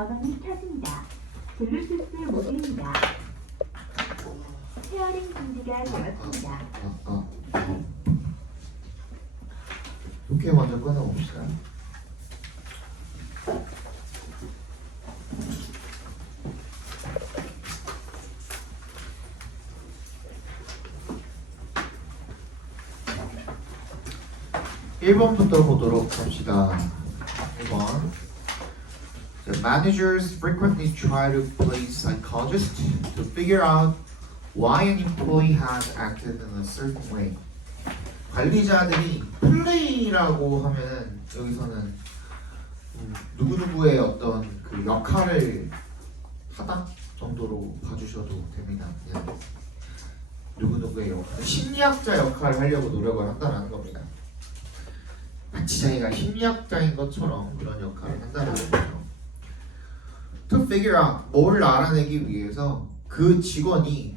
전원이 켜집니다. 블루투스 모드입니다. 페어링 금지가 되었습니다. 이렇게 먼저 끊어봅시다. (1번부터) 보도록 합시다. 1번. The managers frequently try to play psychologist to figure out why an employee has acted in a certain way. 관리자들이 플레이라고 하면 여기서는 누구누구의 어떤 그 역할을 하다 정도로 봐주셔도 됩니다. 그냥 누구누구의 역할, 심리학자 역할을 하려고 노력을 한다는 겁니다. 마치 자기가 심리학자인 것처럼 그런 역할을 한다는 거죠. To figure out, 뭘 알아내기 위해서 그 직원이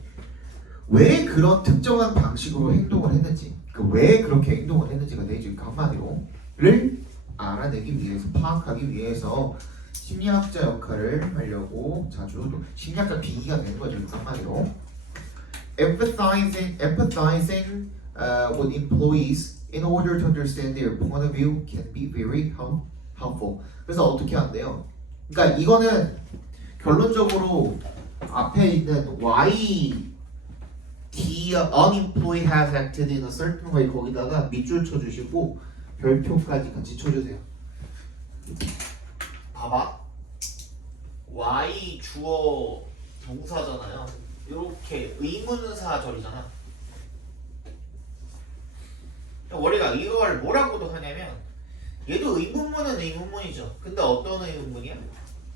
왜 그런 특정한 방식으로 행동을 했는지, 그 왜 그렇게 행동을 했는지가 되지, 한마디로를 알아내기 위해서, 파악하기 위해서 심리학자 역할을 하려고 자주 심리학자 비기가 되는 거죠. 한마디로 empathizing with employees in order to understand their point of view can be very helpful. 그래서 어떻게 한대요? 그러니까 이거는 결론적으로 앞에 있는 why the unemployed has acted in a certain way 거기다가 밑줄 쳐주시고 별표까지 같이 쳐주세요. 봐봐. why 주어 동사잖아요. 이렇게 의문사절이잖아. 우리가 이걸 뭐라고도 하냐면 얘도 의문문은 의문문이죠. 근데 어떤 의문문이야?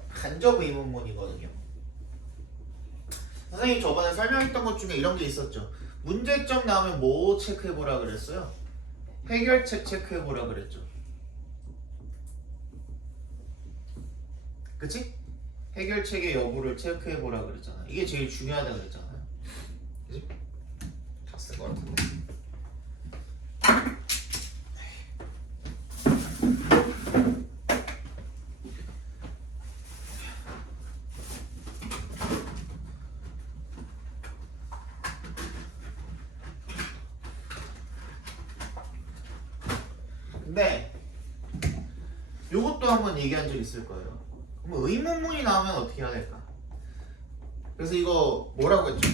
간접 의문문이거든요. 선생님이 저번에 설명했던 것 중에 이런 게 있었죠. 문제점 나오면 뭐 체크해보라 그랬어요? 해결책 체크해보라 그랬죠. 그치? 해결책의 여부를 체크해보라 그랬잖아. 이게 제일 중요하다 그랬잖아요. 그치? 다 쓴 것 같은데. 근데 요것도 한번 얘기한 적 있을 거예요. 그럼 의문문이 나오면 어떻게 해야 될까? 그래서 이거 뭐라고 했죠?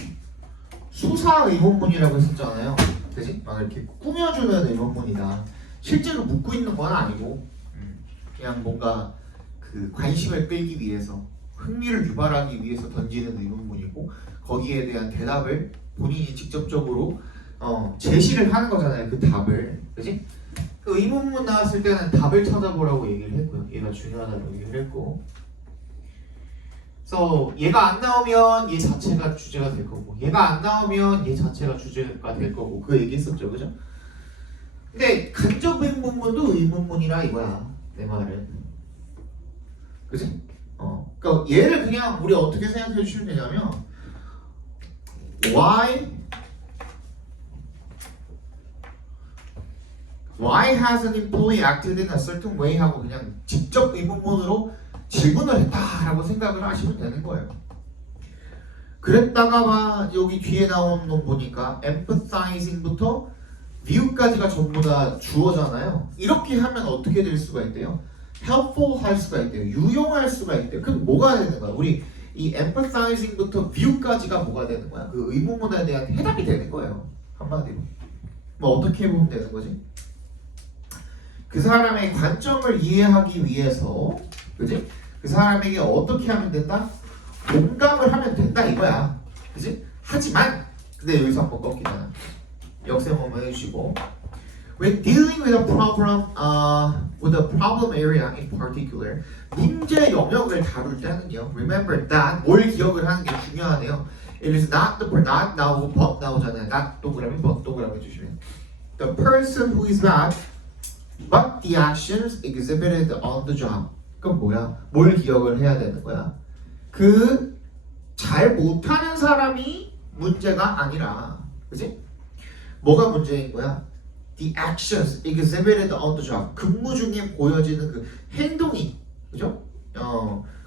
수사 의문문이라고 했었잖아요. 그지? 막 이렇게 꾸며주는 의문문이다. 실제로 묻고 있는 건 아니고 그냥 뭔가 그 관심을 끌기 위해서, 흥미를 유발하기 위해서 던지는 의문문이고, 거기에 대한 대답을 본인이 직접적으로 제시를 하는 거잖아요. 그 답을. 그지? 그 의문문 나왔을 때는 답을 찾아보라고 얘기를 했고요. 얘가 중요하다고 얘기를 했고, 그래서 얘가 안 나오면 얘 자체가 주제가 될 거고, 얘가 안 나오면 얘 자체가 주제가 될 거고, 그 얘기했었죠, 그죠? 근데 간접 의문문도 의문문이라 이거야, 내 말은. 그지? 그러니까 얘를 그냥 우리 어떻게 생각해 주시면 되냐면, Why has an employee acted in a certain way 하고 그냥 직접 의문문으로 질문을 했다라고 생각을 하시면 되는 거예요. 그랬다가 봐 여기 뒤에 나온 놈 보니까 empathizing부터 view까지가 전부 다 주어잖아요. 이렇게 하면 어떻게 될 수가 있대요? helpful 할 수가 있대요. 유용할 수가 있대요. 그럼 뭐가 되는 거야? 우리 이 empathizing부터 view까지가 뭐가 되는 거야? 그 의문문에 대한 해답이 되는 거예요. 한마디로. 뭐 어떻게 보면 되는 거지? 그 사람의 관점을 이해하기 위해서, 그지? 그 사람에게 어떻게 하면 된다? 공감을 하면 된다 이거야, 그지? 하지만, 근데 여기서 한번 꺾이잖아. 역생 한번 해주시고, when dealing with a problem area in particular, 문제 영역을 다룰 때는요, remember that 뭘 기억을 하는 게 중요하네요. It is not 나오고 but 나오잖아요. not 동그라미 but 동그라미 해주시면, the person who is bad but the actions exhibited on the job. 그럼 뭐야? 뭘 기억을 해야 되는 거야? 그 잘 못하는 사람이 문제가 아니라, 그지? 뭐가 문제인 거야? The actions exhibited on the job. 근무 중에 보여지는 그 행동이, 그죠?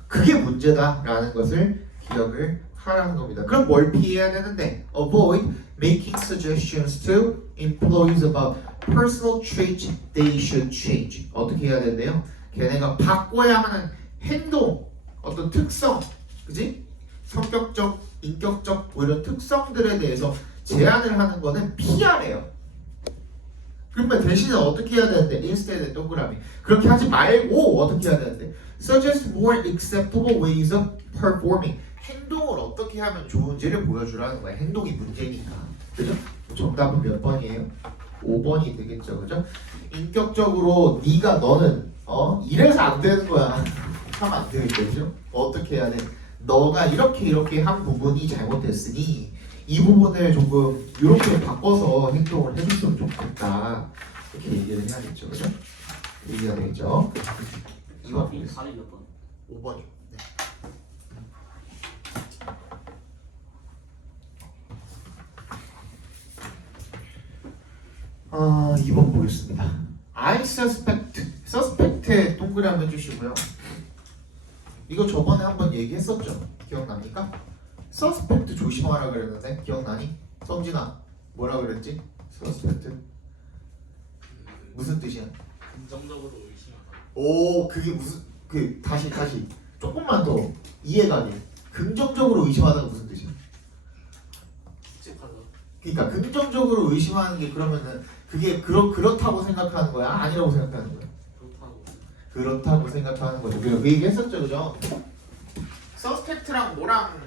그게 문제다라는 것을 기억을 하라는 겁니다. 그럼 뭘 피해야 되는데? Avoid making suggestions to employees about personal traits they should change. 어떻게 해야 되는데요? 걔네가 바꿔야 하는 행동, 어떤 특성, 그지? 성격적, 인격적 뭐 이런 특성들에 대해서 제안을 하는 거는 피하래요. 그러면 대신에 어떻게 해야 되는데? instead 동그라미. 그렇게 하지 말고 어떻게 해야 되는데? Suggest more acceptable ways of performing. 행동을 어떻게 하면 좋은지를 보여주라는 거야. 행동이 문제니까. 그죠? 정답은 몇 번이에요? 5번이 되겠죠. 그죠? 인격적으로 너는 이래서 안 되는 거야. 하면 안 되겠죠. 그죠? 어떻게 해야 돼? 너가 이렇게 한 부분이 잘못됐으니 이 부분을 조금 이렇게 바꿔서 행동을 해줬으면 좋겠다. 이렇게 얘기를 해야겠죠. 그죠? 얘기가 되겠죠. 2번 보겠습니다. 5번이요. 네. 2번 보겠습니다. I suspect에 동그라미 해주시고요. 이거 저번에 한번 얘기했었죠? 기억납니까? suspect 조심하라 그랬는데 기억나니? 성진아 뭐라 그랬지? suspect 무슨 뜻이야? 긍정적으로 의심하다. 오 그게 무슨 다시 조금만 더 이해가게. 긍정적으로 의심하다가 무슨 뜻이야? 찝찝하다. 그러니까 긍정적으로 의심하는 게 그러면은 그게 그렇다고 생각하는 거야? 아니라고 생각하는 거야? 그렇다고 생각하는 거죠. 그 얘기 했었죠, 그죠? 서스펙트랑 뭐랑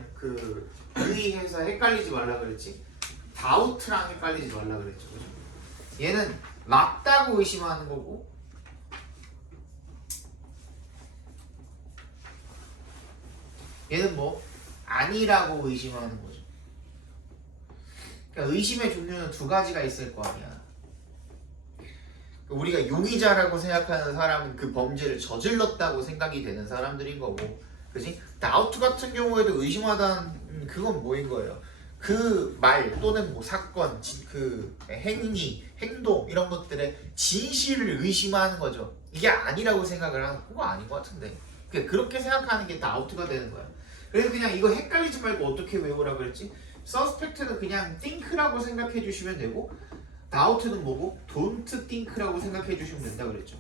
의해서 헷갈리지 말라 그랬지? 다우트랑 헷갈리지 말라 그랬죠, 그죠? 얘는 맞다고 의심하는 거고, 얘는 뭐 아니라고 의심하는 거죠. 그러니까 의심의 종류는 두 가지가 있을 거 아니야. 우리가 용의자라고 생각하는 사람은 그 범죄를 저질렀다고 생각이 되는 사람들인 거고, 그지? 다우트 같은 경우에도 의심하다는 그건 뭐인 거예요? 그 말 또는 뭐 사건, 그 행위, 행동 이런 것들의 진실을 의심하는 거죠. 이게 아니라고 생각을 하는 그거 아닌 것 같은데. 그렇게 생각하는 게 다우트가 되는 거야. 그래서 그냥 이거 헷갈리지 말고 어떻게 외우라 그랬지? 서스펙트는 그냥 think라고 생각해 주시면 되고, 다우트는 뭐고? don't think라고 생각해 주시면 된다 그랬죠.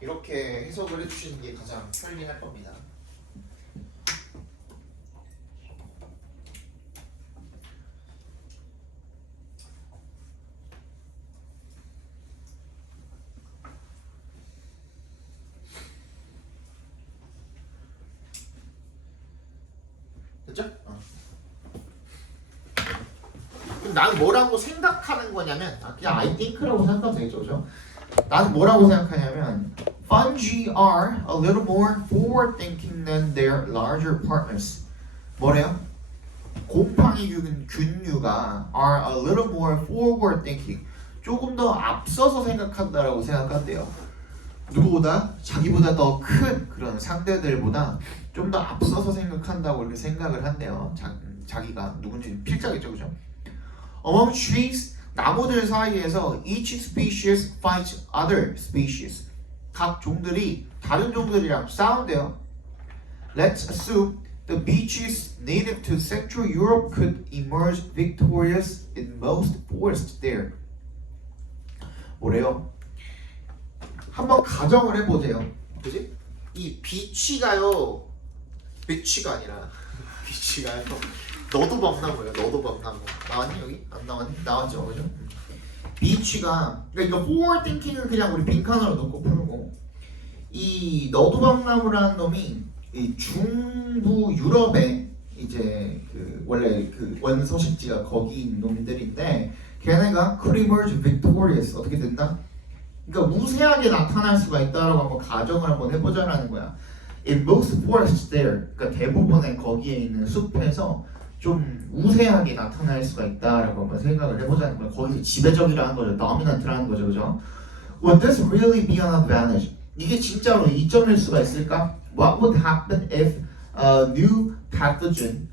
이렇게 해석을 해주시는 게 가장 편리할 겁니다. 됐죠? 그럼 나는 뭐라고 생각하는 거냐면 그냥 I think라고 생각하면 되겠죠, 그죠? 나는 뭐라고 생각하냐면 fungi are a little more forward-thinking than their larger partners. 뭐래요? 곰팡이 균류가 are a little more forward-thinking. 조금 더 앞서서 생각한다라고 생각한대요. 누구보다? 자기보다 더 큰 그런 상대들보다 좀 더 앞서서 생각한다고 이렇게 생각을 한대요. 자기가 누군지 필자겠죠, 그죠? Among trees, 나무들 사이에서 each species fights other species. 각 종들이 다른 종들이랑 싸운대요. Let's assume the beaches native to Central Europe could emerge victorious in most forests there. 뭐래요? 한번 가정을 해보세요. 그지? 이 비치가요. 비치가 아니라 비치가요. 너도 밤나무예요. 너도 밤나무. 나왔니 여기? 안 나왔니? 나왔죠, 그죠? 비치가 그러니까 이거 forward thinking은 그냥 우리 빈칸으로 넣고 풀고, 이 너도 밤나무라는 놈이 이 중부 유럽에 이제 그 원래 그 원서식지가 거기인 놈들인데 걔네가 could emerge victorious 어떻게 된다? 그러니까 우세하게 나타날 수가 있다라고 한번 가정을 한번 해보자라는 거야. In most forests there, 그러니까 대부분의 거기에 있는 숲에서 좀 우세하게 나타날 수가 있다라고 한번 생각을 해보자는 거야. 거기서 지배적이라는 거죠, dominant라는 거죠, 그죠? Would this really be an advantage? 이게 진짜로 이점일 수가 있을까? What would happen if a new pathogen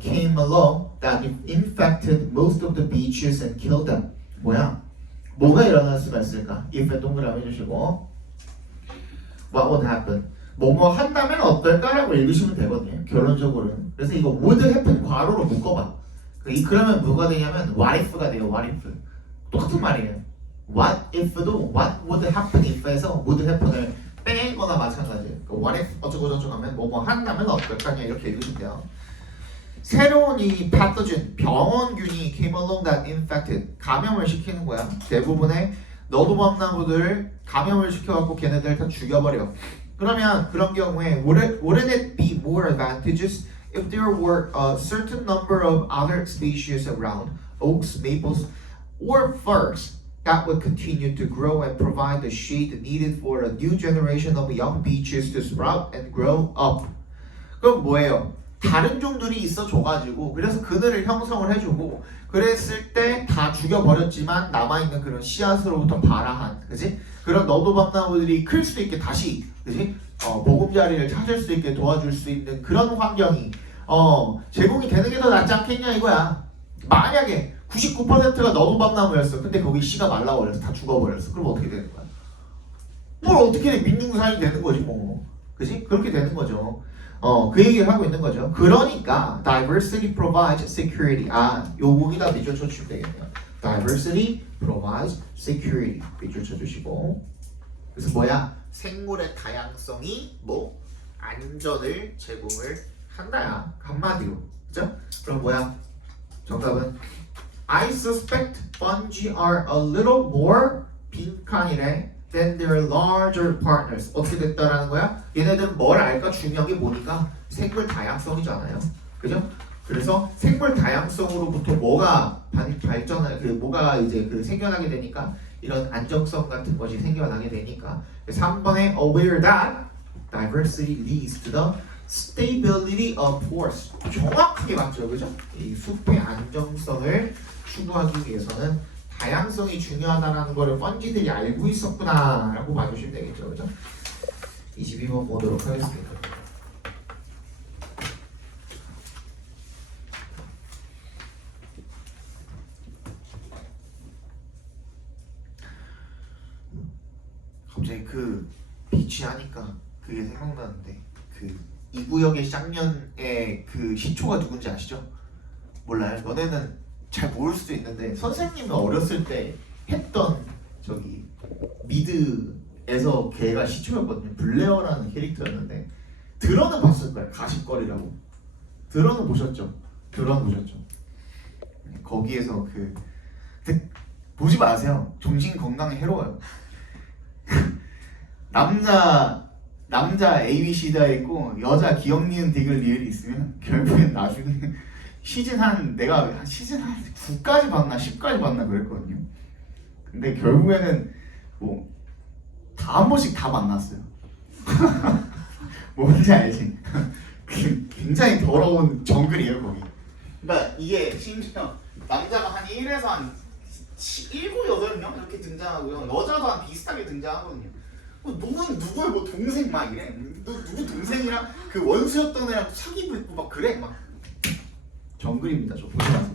came along that infected most of the beaches and killed them? 뭐야? 뭐가 일어날 수가 있을까? if에 동그라미 해주시고 what would happen? 뭐뭐 한다면 어떨까라고 읽으시면 되거든요. 결론적으로는. 그래서 이거 would happen 괄호로 묶어봐. 그러면 뭐가 되냐면 what if가 돼요. what if. 똑같은 말이에요. what if도 what would happen if에서 would happen을 뺀 거나 마찬가지예요. what if 어쩌고 저쩌고 하면 뭐뭐 한다면 어떨까냐 이렇게 읽으시면 돼요. 새로운 이 pathogen 병원균이 came along that infected 감염을 시키는 거야. 대부분의 너도밤나무들을 감염을 시켜갖고 걔네들 다 죽여버려. 그러면 그런 경우에 wouldn't it be more advantageous if there were a certain number of other species around, oaks, maples, or firs that would continue to grow and provide the shade needed for a new generation of young beeches to sprout and grow up? 그럼 뭐예요? 다른 종들이 있어 줘가지고 그래서 그늘을 형성을 해주고 그랬을 때 다 죽여버렸지만 남아있는 그런 씨앗으로부터 발아한 그지? 그런 너도밤나무들이 클 수 있게 다시 그지? 보금자리를 찾을 수 있게 도와줄 수 있는 그런 환경이 제공이 되는 게 더 낫지 않겠냐 이거야. 만약에 99%가 너도밤나무였어. 근데 거기 씨가 말라버렸어. 다 죽어버렸어. 그럼 어떻게 되는 거야? 뭘 어떻게 돼? 민중산이 되는 거지 뭐. 그지? 그렇게 되는 거죠. 그 얘기를 하고 있는 거죠. 그러니까 diversity provides security. 요 부분이다 밑줄 쳐주시면 되겠네요. diversity provides security. 밑줄 쳐주시고. 그래서 뭐야? 생물의 다양성이 뭐? 안전을 제공을 한다야. 한마디로. 그죠? 그럼 뭐야? 정답은 I suspect fungi are a little more 빈칸이래 than their larger partners. 어떻게 됐다라는 거야? 얘네들은 뭘 알까? 중요한 게 뭐니까? 생물 다양성이잖아요. 그죠? 그래서 생물 다양성으로부터 뭐가 발전을 뭐가 이제 생겨나게 되니까 이런 안정성 같은 것이 생겨나게 되니까 3번에 aware that diversity leads to the stability of forest. 정확하게 맞죠, 그죠? 이 숲의 안정성을 추구하기 위해서는 다양성이 중요하다는 거를 펀지들이 알고 있었구나라고 봐주시면 되겠죠, 그죠? 22번 보도록 하겠습니다. 갑자기 비치 하니까 그게 생각나는데 이 구역의 쌍년의 시초가 누군지 아시죠? 몰라요? 너네는 잘 모를 수도 있는데 선생님이 어렸을 때 했던 미드에서 걔가 시초였거든요. 블레어라는 캐릭터였는데 들어는 봤을 거예요. 가십거리라고. 들어는 보셨죠? 거기에서 보지 마세요. 정신 건강에 해로워요. 남자 ABC가 있고 여자 기억 니은 디귿 리을이 있으면 결국엔 나중에 내가 한 시즌 한 9까지 봤나 10까지 봤나 그랬거든요. 근데 결국에는 다 한 번씩 다 만났어요. 뭔지 알지? 굉장히 더러운 정글이에요 거기. 그러니까 이게 심지어 남자가 한 1에서 한 7, 8명 이렇게 등장하고요. 여자도 한 비슷하게 등장하거든요. 너는 누구의 동생 막 이래. 너 누구 동생이랑 원수였던 애랑 사귀고 있고 막 그래 막. 정글입니다. 저 보지 마세요.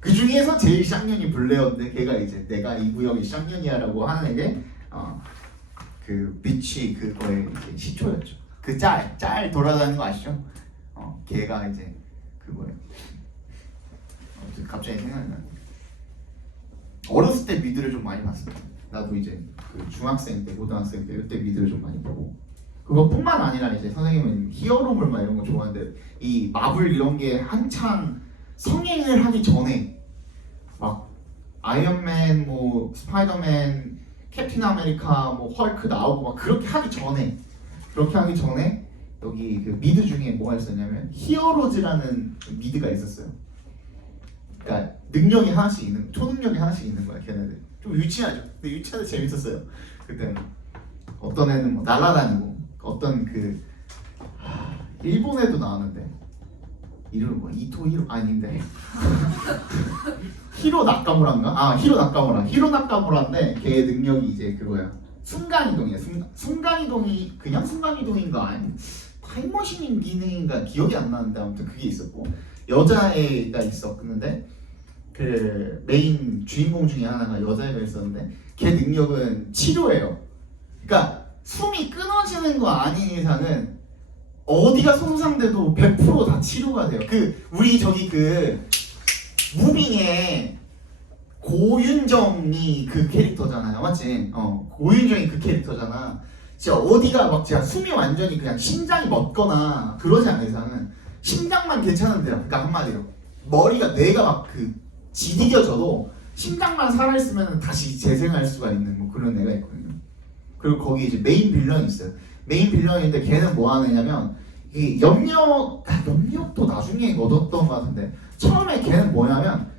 그 중에서 제일 쌍년이 블레어인데 걔가 이제 내가 이 구역이 쌍년이야라고 하는 게 비치 그거의 이제 시초였죠. 짤 돌아다니는 거 아시죠? 걔가 이제 그거예요. 갑자기 생각이 나네. 어렸을 때 미드를 좀 많이 봤어요. 나도 이제 중학생 때, 고등학생 때 이때 미드를 좀 많이 보고 그것뿐만 아니라 이제 선생님은 히어로물 막 이런 거 좋아하는데 이 마블 이런 게 한창 성행을 하기 전에 막 아이언맨, 스파이더맨, 캡틴 아메리카, 헐크 나오고 막 그렇게 하기 전에 여기 미드 중에 뭐가 있었냐면 히어로즈라는 미드가 있었어요. 그러니까 능력이 하나씩 있는 초능력이 하나씩 있는 거야 걔네들. 좀 유치하죠. 근데 유치한데 재밌었어요. 그때는 어떤 애는 날아다니고 어떤 일본에도 나왔는데 이름은 뭐야? 이토 히로 아닌데 히로 나카무라인가? 히로 나카무라인데 걔의 능력이 이제 그거야. 순간이동이야. 순간이동이 그냥 순간이동인가 아니 타임머신인 기능인가 기억이 안 나는데 아무튼 그게 있었고 여자애가 있었는데 메인 주인공 중에 하나가 여자애가 있었는데 걔 능력은 치료예요. 그러니까 숨이 끊어지는 거 아닌 이상은 어디가 손상돼도 100%다 치료가 돼요. 우리 저기 무빙의 고윤정이 그 캐릭터잖아요, 맞지? 고윤정이 그 캐릭터잖아. 진짜 어디가 막 진짜 숨이 완전히 그냥 심장이 멎거나 그러지 않은 이상은 심장만 괜찮으면 돼요. 그러니까 한마디로 머리가 뇌가 막 지디겨져도 심장만 살아있으면 다시 재생할 수가 있는 뭐 그런 애가 있거든요. 그리고 거기 이제 메인 빌런이 있어요. 메인 빌런인데 걔는 뭐 하는 애냐면 이 염력도 나중에 얻었던 것 같은데 처음에 걔는 뭐냐면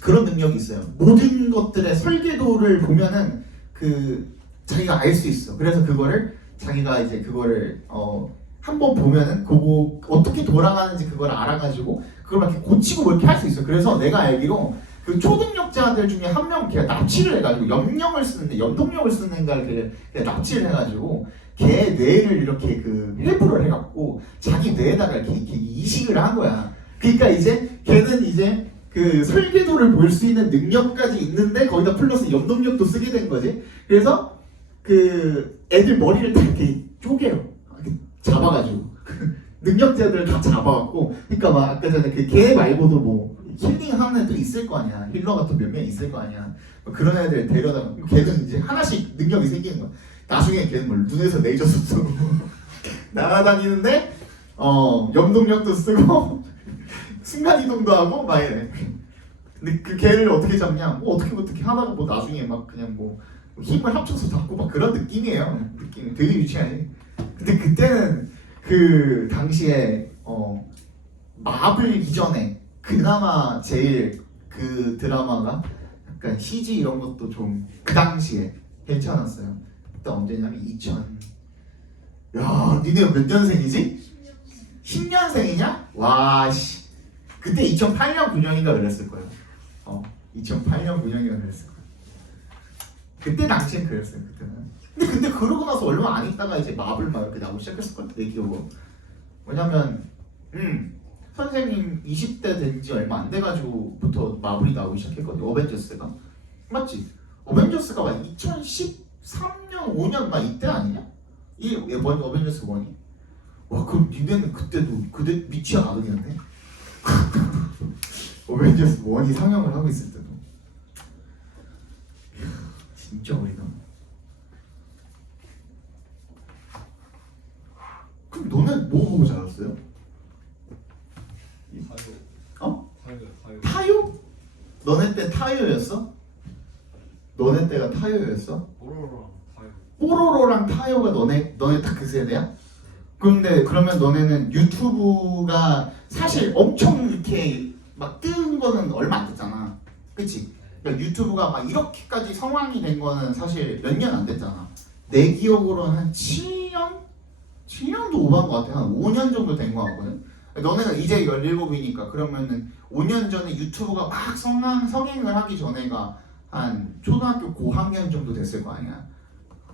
그런 능력이 있어요. 모든 것들의 설계도를 보면은 자기가 알 수 있어. 그래서 자기가 이제 그거를 한번 보면은 그거 어떻게 돌아가는지 그걸 알아가지고 그걸 막 이렇게 고치고 뭐 이렇게 할 수 있어. 그래서 내가 알기로 그 초능력자들 중에 한 명 걔가 납치를 해가지고 염동력을 쓰는 걸 납치를 해가지고 걔 뇌를 이렇게 회부를 해갖고 자기 뇌에다가 이렇게 이식을 한 거야. 그러니까 이제 걔는 이제 그 설계도를 볼 수 있는 능력까지 있는데 거기다 플러스 염동력도 쓰게 된 거지. 그래서 애들 머리를 다 이렇게 쪼개요. 이렇게 잡아가지고 능력자들을 다 잡아갖고. 그러니까 막 아까 전에 걔 말고도 뭐 힐링하는 애도 있을 거 아니야. 힐러 같은 몇 명 있을 거 아니야. 그런 애들 데려다가 걔는 이제 하나씩 능력이 생기는 거야. 나중에 걔는 뭐 눈에서 레이저 쏘고 날아다니는데 염동력도 쓰고 순간이동도 하고 막 이래. 근데 걔를 어떻게 잡냐? 뭐 어떻게 하다가 뭐 나중에 막 그냥 뭐 힘을 합쳐서 잡고 막 그런 느낌이에요. 느낌이 되게 유치하지. 근데 그때는 당시에 마블 이전에 그나마 제일 드라마가 약간 CG 이런 것도 좀 그 당시에 괜찮았어요. 그때 언제냐면 야, 니네 몇 년생이지? 10년생이냐? 와, 씨. 그때 2008년 9년인가 그랬을 거예요. 2008년 9년인가 그랬을 거예요. 그때 당시엔 그랬어요. 그때는. 근데 그러고 나서 얼마 안 있다가 이제 마블 막 이렇게 나오기 시작했을 것 같아. 내 기억으로. 왜냐면 선생님 20대 된 지 얼마 안 돼가지고부터 마블이 나오기 시작했거든요. 어벤져스가. 맞지? 어벤져스가 막 2013년 5년 막 이때 아니냐? 어벤져스 1이. 와, 그럼 니네는 그때 미취학 아동이었네? 어벤져스 1이 상영을 하고 있을 때도. 진짜 어리다. 그럼 너네 뭐 보고 자랐어요? 타요? 너네 때 타요였어? 너네 때가 타요였어? 뽀로로랑 타요가 너네 딱 그 세대야? 그러면 너네는 유튜브가 사실 엄청 이렇게 막 뜬 거는 얼마 안 됐잖아. 그치? 그러니까 유튜브가 막 이렇게까지 성황이 된 거는 사실 몇 년 안 됐잖아. 내 기억으로는 한 7년도 오버한 것 같아. 한 5년 정도 된 것 같거든. 너네가 이제 17이니까 그러면은 5년 전에 유튜브가 막 성행을 하기 전에가 한 초등학교 고학년 정도 됐을 거 아니야.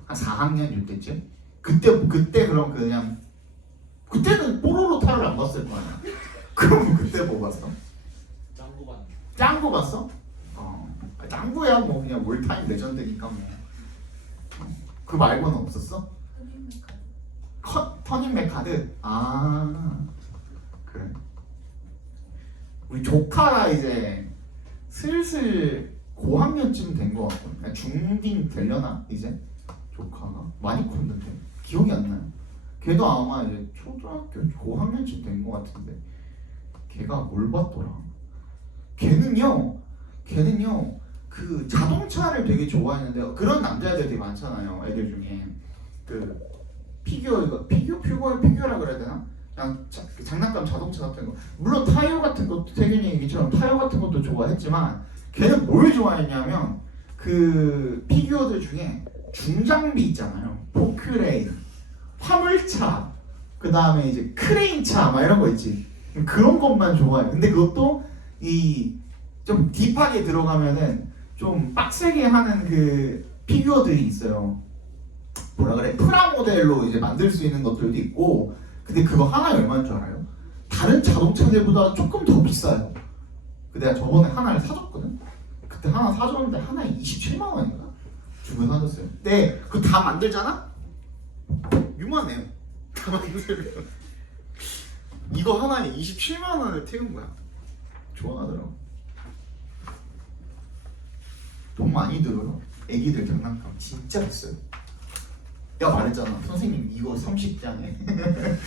한 4학년 이때쯤. 그때 그럼 그때는 뽀로로 타요를 안 봤을 거 아니야. 그럼 그때 뭐 봤어? 짱구 봤어? 짱구야 뭐 그냥 올타임 레전드니까 뭐. 그 말고는 없었어? 터닝백 카드? 그래. 우리 조카가 이제 슬슬 고학년쯤 된 거 같거든. 중딩 되려나 이제? 조카가 많이 컸는데 기억이 안 나요. 걔도 아마 이제 초등학교 고학년쯤 된 거 같은데 걔가 뭘 봤더라? 걔는요 그 자동차를 되게 좋아했는데 그런 남자애들 되게 많잖아요. 애들 중에 피규어라 그래야 되나? 그냥 장난감 자동차 같은 거. 물론 타이어 같은 것도 태균이 얘기처럼 타이어 같은 것도 좋아했지만 걔는 뭘 좋아했냐면 그 피규어들 중에 중장비 있잖아요. 포크레인, 화물차, 그 다음에 이제 크레인차 막 이런 거 있지. 그런 것만 좋아해. 근데 그것도 좀 딥하게 들어가면은 좀 빡세게 하는 그 피규어들이 있어요. 뭐라 그래? 프라모델로 이제 만들 수 있는 것들도 있고. 근데 그거 하나에 얼마인 줄 알아요? 다른 자동차들보다 조금 더 비싸요. 내가 저번에 하나를 사줬거든? 그때 하나 사줬는데 하나에 27만 원인가? 주고 사줬어요. 근데 그거 다 만들잖아? 유만해요. 다 만들면 이거 하나에 27만 원을 태운 거야. 좋아하더라고. 돈 많이 들어요. 애기들 장난감 진짜 비싸요. 내가 말했잖아. 선생님 이거 30장에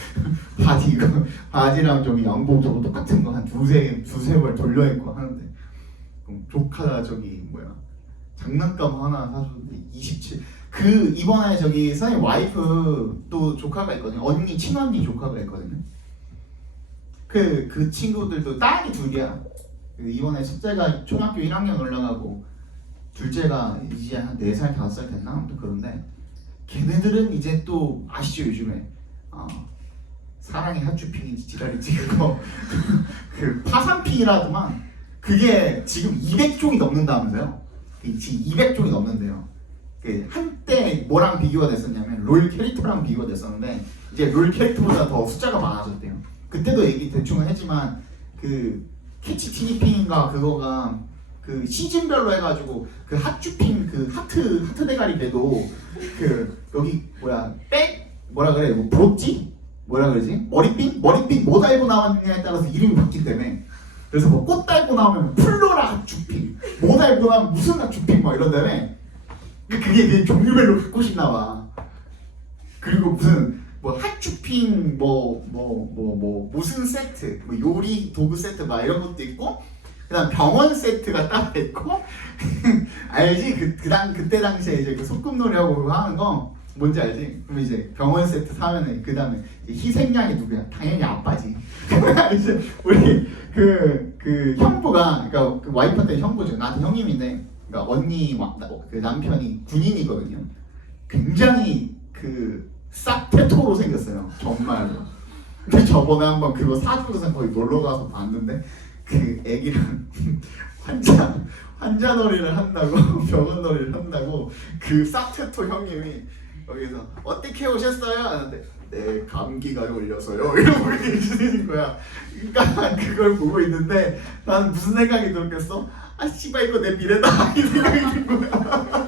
바지 이거 바지랑 저기 양복 저거 똑같은 거 한 두세 벌 돌려 입고 하는데 그럼 조카 저기 뭐야 장난감 하나 사줬는데 27. 그 이번에 저기 선생님 와이프 또 조카가 있거든요. 언니 친언니 조카가 있거든요. 그 친구들도 딸이 둘이야. 이번에 첫째가 초등학교 1학년 올라가고 둘째가 이제 한 4살 5살 됐나 아무튼 그런데 걔네들은 이제 또 아시죠 요즘에 사랑의 핫쇼핑인지 지랄인지 그거 그 파산핑이라더만 그게 지금 200종이 넘는다면서요? 지금 200종이 넘는데요. 그 한때 뭐랑 비교가 됐었냐면 롤 캐릭터랑 비교가 됐었는데 이제 롤 캐릭터보다 더 숫자가 많아졌대요. 그때도 얘기 대충 했지만 그 캐치 티니핑인가 그거가 그 시즌별로 해가지고 그 핫주핑 그 하트 대가리 배도 그 여기 뭐야 뭐라 그래 뭐 브로치 뭐라 그러지 머리핀 뭐 달고 나왔느냐에 따라서 이름이 바뀐다며. 그래서 뭐 꽃 달고 나오면 플로라 핫주핑 뭐 달고 나면 무슨 핫주핑 뭐 이런다며. 그게 종류별로 갖고 싶나 봐. 그리고 무슨 뭐 핫주핑 무슨 세트 뭐 요리 도구 세트 막 이런 것도 있고 그다음 병원 세트가 따로 있고 알지? 그때 당시에 이제 그 소꿉놀이하고 그거 하는 거 뭔지 알지? 그럼 이제 병원 세트 사면은 그다음에 희생양이 누구야? 당연히 아빠지. 이제 우리 그 형부가 그러니까 그 와이프한테 형부죠. 나한테 형님인데 그러니까 언니 그 남편이 군인이거든요. 굉장히 그 싹테토로 생겼어요. 정말로. 근데 저번에 한번 그거 사주고서 거기 놀러 가서 봤는데 그 애기랑 환자놀이를 한다고 병원 놀이를 한다고 그 싹테토 형님이 여기서 어떻게 오셨어요? 하는데 네 감기가 걸려서요 이러고 계시는 거야. 그러니까 그걸 보고 있는데 난 무슨 생각이 들었겠어? 아 씨발 이거 내 미래다 이 생각이 든 거야.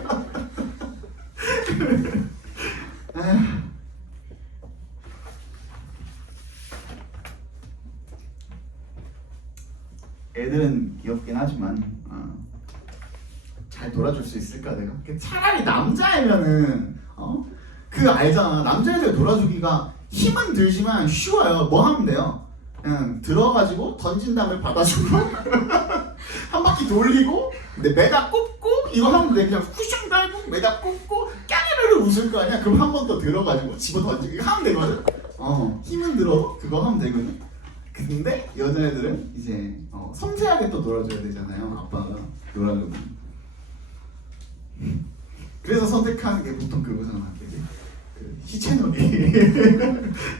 애들은 귀엽긴 하지만 잘 놀아줄 수 있을까 내가? 차라리 남자애면은 그 알잖아. 남자애들 놀아주기가 힘은 들지만 쉬워요. 뭐 하면 돼요? 그냥 들어가지고 던진 다음에 받아주고 한 바퀴 돌리고 근데 매다 꽂고 이거 하면 돼. 그냥 쿠션 달고 매다 꽂고 까르르 웃을 거 아니야? 그럼 한 번 더 들어가지고 집어 던지고 이거 하면 되거든? 힘은 들어도 그거 하면 되거든? 근데 여자애들은 이제 섬세하게 또 놀아줘야 되잖아요. 아빠가 놀아주고. 그래서 선택하는 게 보통 그거잖아. 그 시체놀이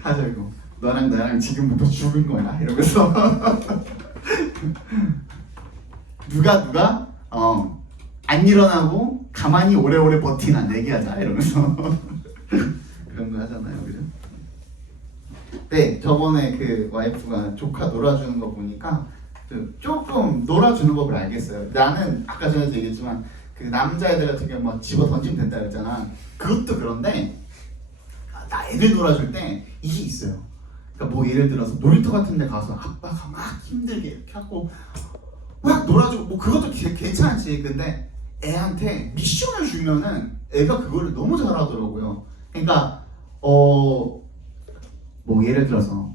하자고. 너랑 나랑 지금부터 죽은 거야 이러면서 누가 안 일어나고 가만히 오래오래 버티나 내기하자 이러면서 그런 거 하잖아요, 그죠? 네, 저번에 그 와이프가 조카 놀아주는 거 보니까 조금 놀아주는 법을 알겠어요. 나는 아까 전에도 얘기했지만 그 남자애들 같은 경우 뭐 집어 던지면 된다 그랬잖아. 그것도 그런데 나 애들 놀아줄 때 이게 있어요. 그러니까 뭐 예를 들어서 놀이터 같은 데 가서 아빠가 막 힘들게 이렇게 하고 막 놀아주고 뭐 그것도 괜찮지. 근데 애한테 미션을 주면은 애가 그거를 너무 잘하더라고요. 그러니까 뭐 예를 들어서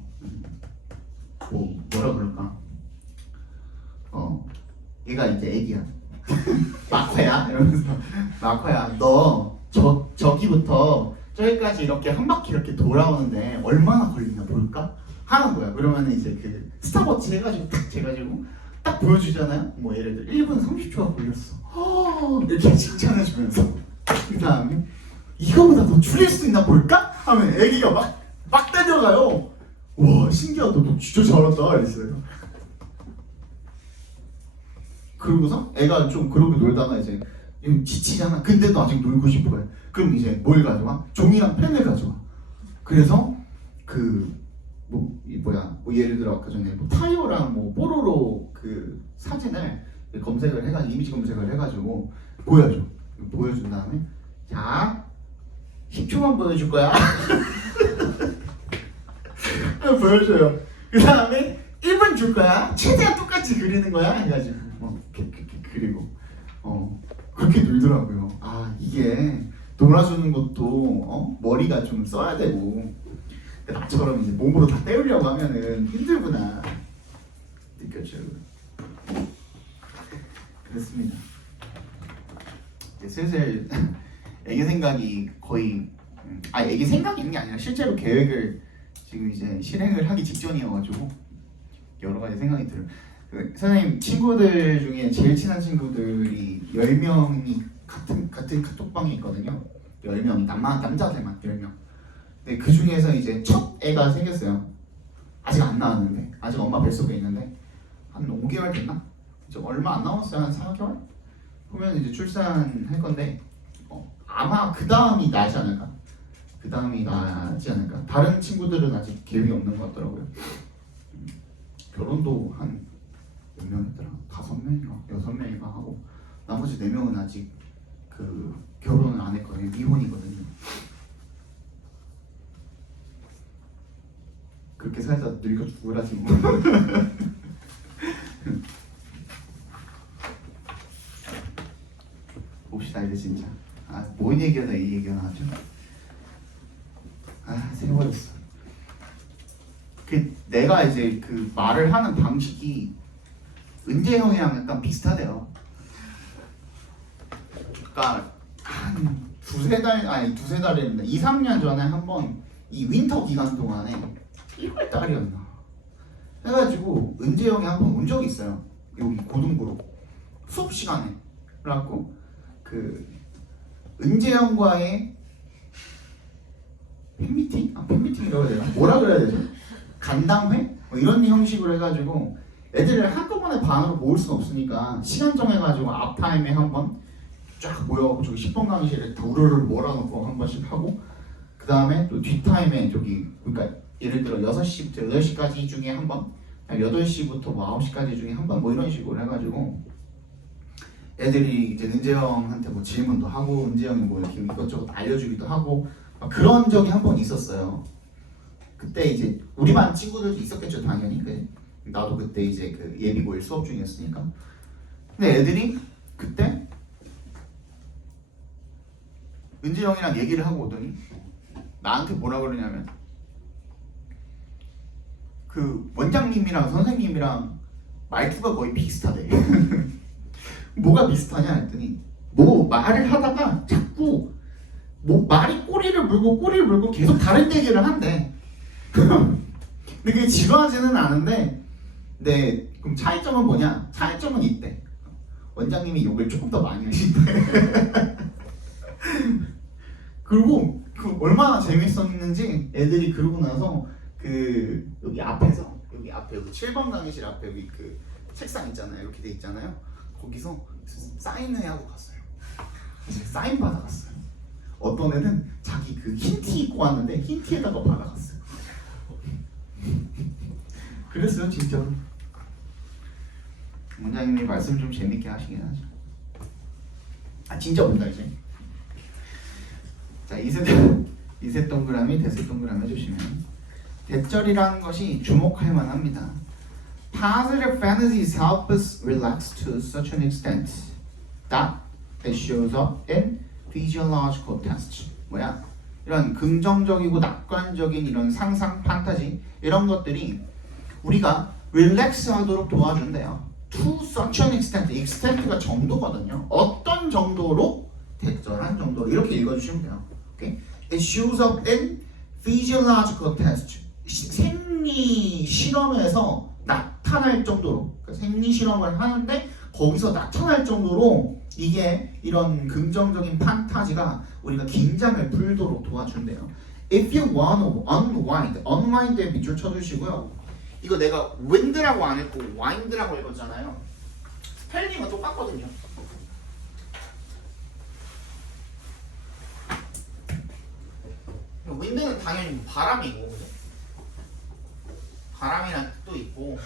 뭐라 그럴까? 얘가 이제 애기야. 마커야 이러면서 마커야 너 저기부터 저기까지 이렇게 한 바퀴 이렇게 돌아오는데 얼마나 걸리나 볼까? 하는 거야. 그러면 이제 그 스탑워치 해가지고 딱 재가지고 딱 보여주잖아요. 뭐 예를 들어 1분 30초가 걸렸어. 이렇게 칭찬해주면서 그 다음에 이거보다 더 줄일 수 있나 볼까? 하면 애기가 막 달려가요. 와 신기하다. 너 진짜 잘한다 이랬어요. 그러고서 애가 좀 그러고 놀다가 이제 지치잖아. 근데도 아직 놀고 싶어요. 그럼 이제 뭘 가져와? 종이랑 펜을 가져와. 그래서 뭐 예를 들어 아까 전에 뭐 타요랑 뭐 뽀로로 그 사진을 검색을 해가지고 이미지 검색을 해가지고 보여줘. 보여준 다음에 자 10초만 보여줄 거야. 보여줘요. 그 다음에 1분 줄 거야. 최대한 똑같이 그리는 거야. 해가지고 이렇게 그리고 그렇게 놀더라고요. 아 이게 놀아주는 것도 머리가 좀 써야 되고 나처럼 이제 몸으로 다 때우려고 하면은 힘들구나 느꼈죠. 그렇습니다. 이제 슬슬 애기 생각이 거의 애기 생각이 있는 게 아니라 실제로 계획을 지금 이제 실행을 하기 직전이어가지고 여러 가지 생각이 들어요. 선생님 친구들 중에 제일 친한 친구들이 10명이 같은 카톡방에 있거든요. 10명이 남자들만 10명. 근데 그 중에서 이제 첫 애가 생겼어요. 아직 안 나왔는데 아직 엄마 뱃속에 있는데 한 5개월 됐나? 이제 얼마 안 남았어요. 한 4개월? 그러면 이제 출산할 건데 아마 그 다음이 나지 않을까? 그 다음이 나지 않을까? 다른 친구들은 아직 계획이 없는 것 같더라고요. 결혼도 한 몇 명이더라? 5명인가? 6명인가 하고 나머지 4명은 아직 그 결혼을 안 했거든요. 미혼이거든요. 그렇게 살다 늙어 죽으라지 뭐. 봅시다 이제 진짜. 뭔 얘기하다 이 얘기가 나왔죠? 세워졌어. 내가 이제 그 말을 하는 방식이 은재 형이랑 약간 비슷하대요. 그러니까 한 두세 달이었는데 2-3년 전에 한번 이 윈터 기간 동안에 1월 달이었나 해가지고 은재 형이 한번 온 적이 있어요. 여기 고등부로 수업 시간에. 그래갖고 그 은재 형과의 팬미팅? 팬미팅이라고 해야 되나? 뭐라 그래야 되죠? 간담회? 이런 형식으로 해가지고 애들을 한꺼번에 반으로 모을 수는 없으니까 시간 정해가지고 앞타임에 한번 쫙 모여갖고 저기 10번 강의실에 우르르 몰아놓고 한 번씩 하고 그 다음에 또 뒷타임에 저기 그러니까 예를 들어 6시부터 8시까지 중에 한 번 8시부터 뭐 9시까지 중에 한 번 뭐 이런 식으로 해가지고 애들이 이제 은재 형한테 뭐 질문도 하고 은재 형이 뭐 이렇게 이것저것 알려주기도 하고 그런 적이 한 번 있었어요. 그때 이제 우리 반 친구들도 있었겠죠 당연히. 나도 그때 이제 그 예비고일 수업 중이었으니까. 근데 애들이 그때 은재 형이랑 얘기를 하고 오더니 나한테 뭐라 그러냐면 그 원장님이랑 선생님이랑 말투가 거의 비슷하대. 뭐가 비슷하냐 했더니 뭐 말을 하다가 자꾸 뭐 말이 꼬리를 물고 계속 다른 얘기를 한대. 근데 그게 지루하지는 않은데 네, 그럼 차이점은 뭐냐? 차이점은 있대. 원장님이 욕을 조금 더 많이 하신대. 그리고 그 얼마나 재밌었는지 애들이 그러고 나서 그 여기 앞에서 여기 7번 강의실 앞에 여기 그 책상 있잖아요. 이렇게 돼 있잖아요. 거기서 사인회 하고 갔어요. 사인 받아갔어요. 어떤 애는 자기 그 흰 티 입고 왔는데 흰 티에다가 받아갔어요. 그랬어요 진짜로. 원장님이 말씀 좀 재밌게 하시긴 하죠. 진짜 본다 이제. 자 이세 동그라미 대세 동그라미 해주시면 대절이라는 것이 주목할 만합니다. Positive fantasies help us relax to such an extent that it shows up in physiological tests. 뭐야? 이런 긍정적이고 낙관적인 이런 상상, 판타지 이런 것들이 우리가 릴렉스 하도록 도와준대요. To such an extent, extent가 정도거든요. 어떤 정도로? 대절한 정도로 이렇게 읽어주시면 돼요. Okay? It shows up in physiological tests. 생리 실험에서 나타날 정도로 그러니까 생리 실험을 하는데 거기서 나타날 정도로 이게 이런 긍정적인 판타지가 우리가 긴장을 풀도록 도와준대요. If you want to unwind에 밑줄 쳐주시고요. 이거 내가 wind라고 안 했고 wind라고 읽었잖아요. 스펠링은 똑같거든요. wind는 당연히 바람이고 바람이란 뜻도 있고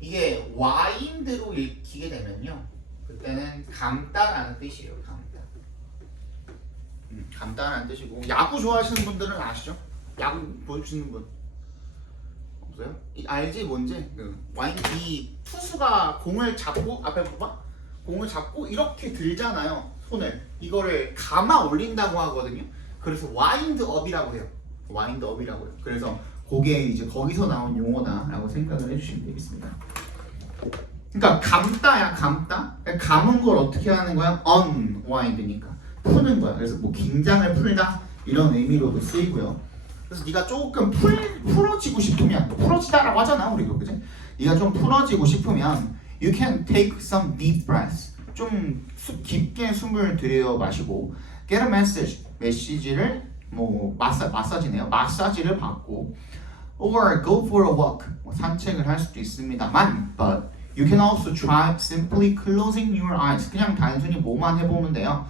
이게 wind로 읽히게 되면요. 그때는 감다라는 뜻이에요. 감다라는 뜻이고 야구 좋아하시는 분들은 아시죠? 야구 보여주시는 분 없어요? 알지 뭔지? 이 투수가 공을 잡고 앞에 봐봐 공을 잡고 이렇게 들잖아요 손을 이거를 감아 올린다고 하거든요. 그래서 와인드업이라고 해요. 와인드업이라고요. 그래서 그게 이제 거기서 나온 용어다라고 생각을 해주시면 되겠습니다. 그러니까 감다야 감다. 감은 걸 어떻게 하는 거야? unwind니까 푸는 거야. 그래서 뭐 긴장을 풀다 이런 의미로도 쓰이고요. 그래서 네가 조금 풀어지고 싶으면 풀어지다라고 하잖아 우리도 그지? 네가 좀 풀어지고 싶으면 you can take some deep breaths. 좀 깊게 숨을 들여 마시고 get a message. 메시지를 뭐 마사지네요. 마사지를 받고 or go for a walk. 뭐 산책을 할 수도 있습니다만 but you can also try simply closing your eyes. 그냥 단순히 뭐만 해보면 돼요.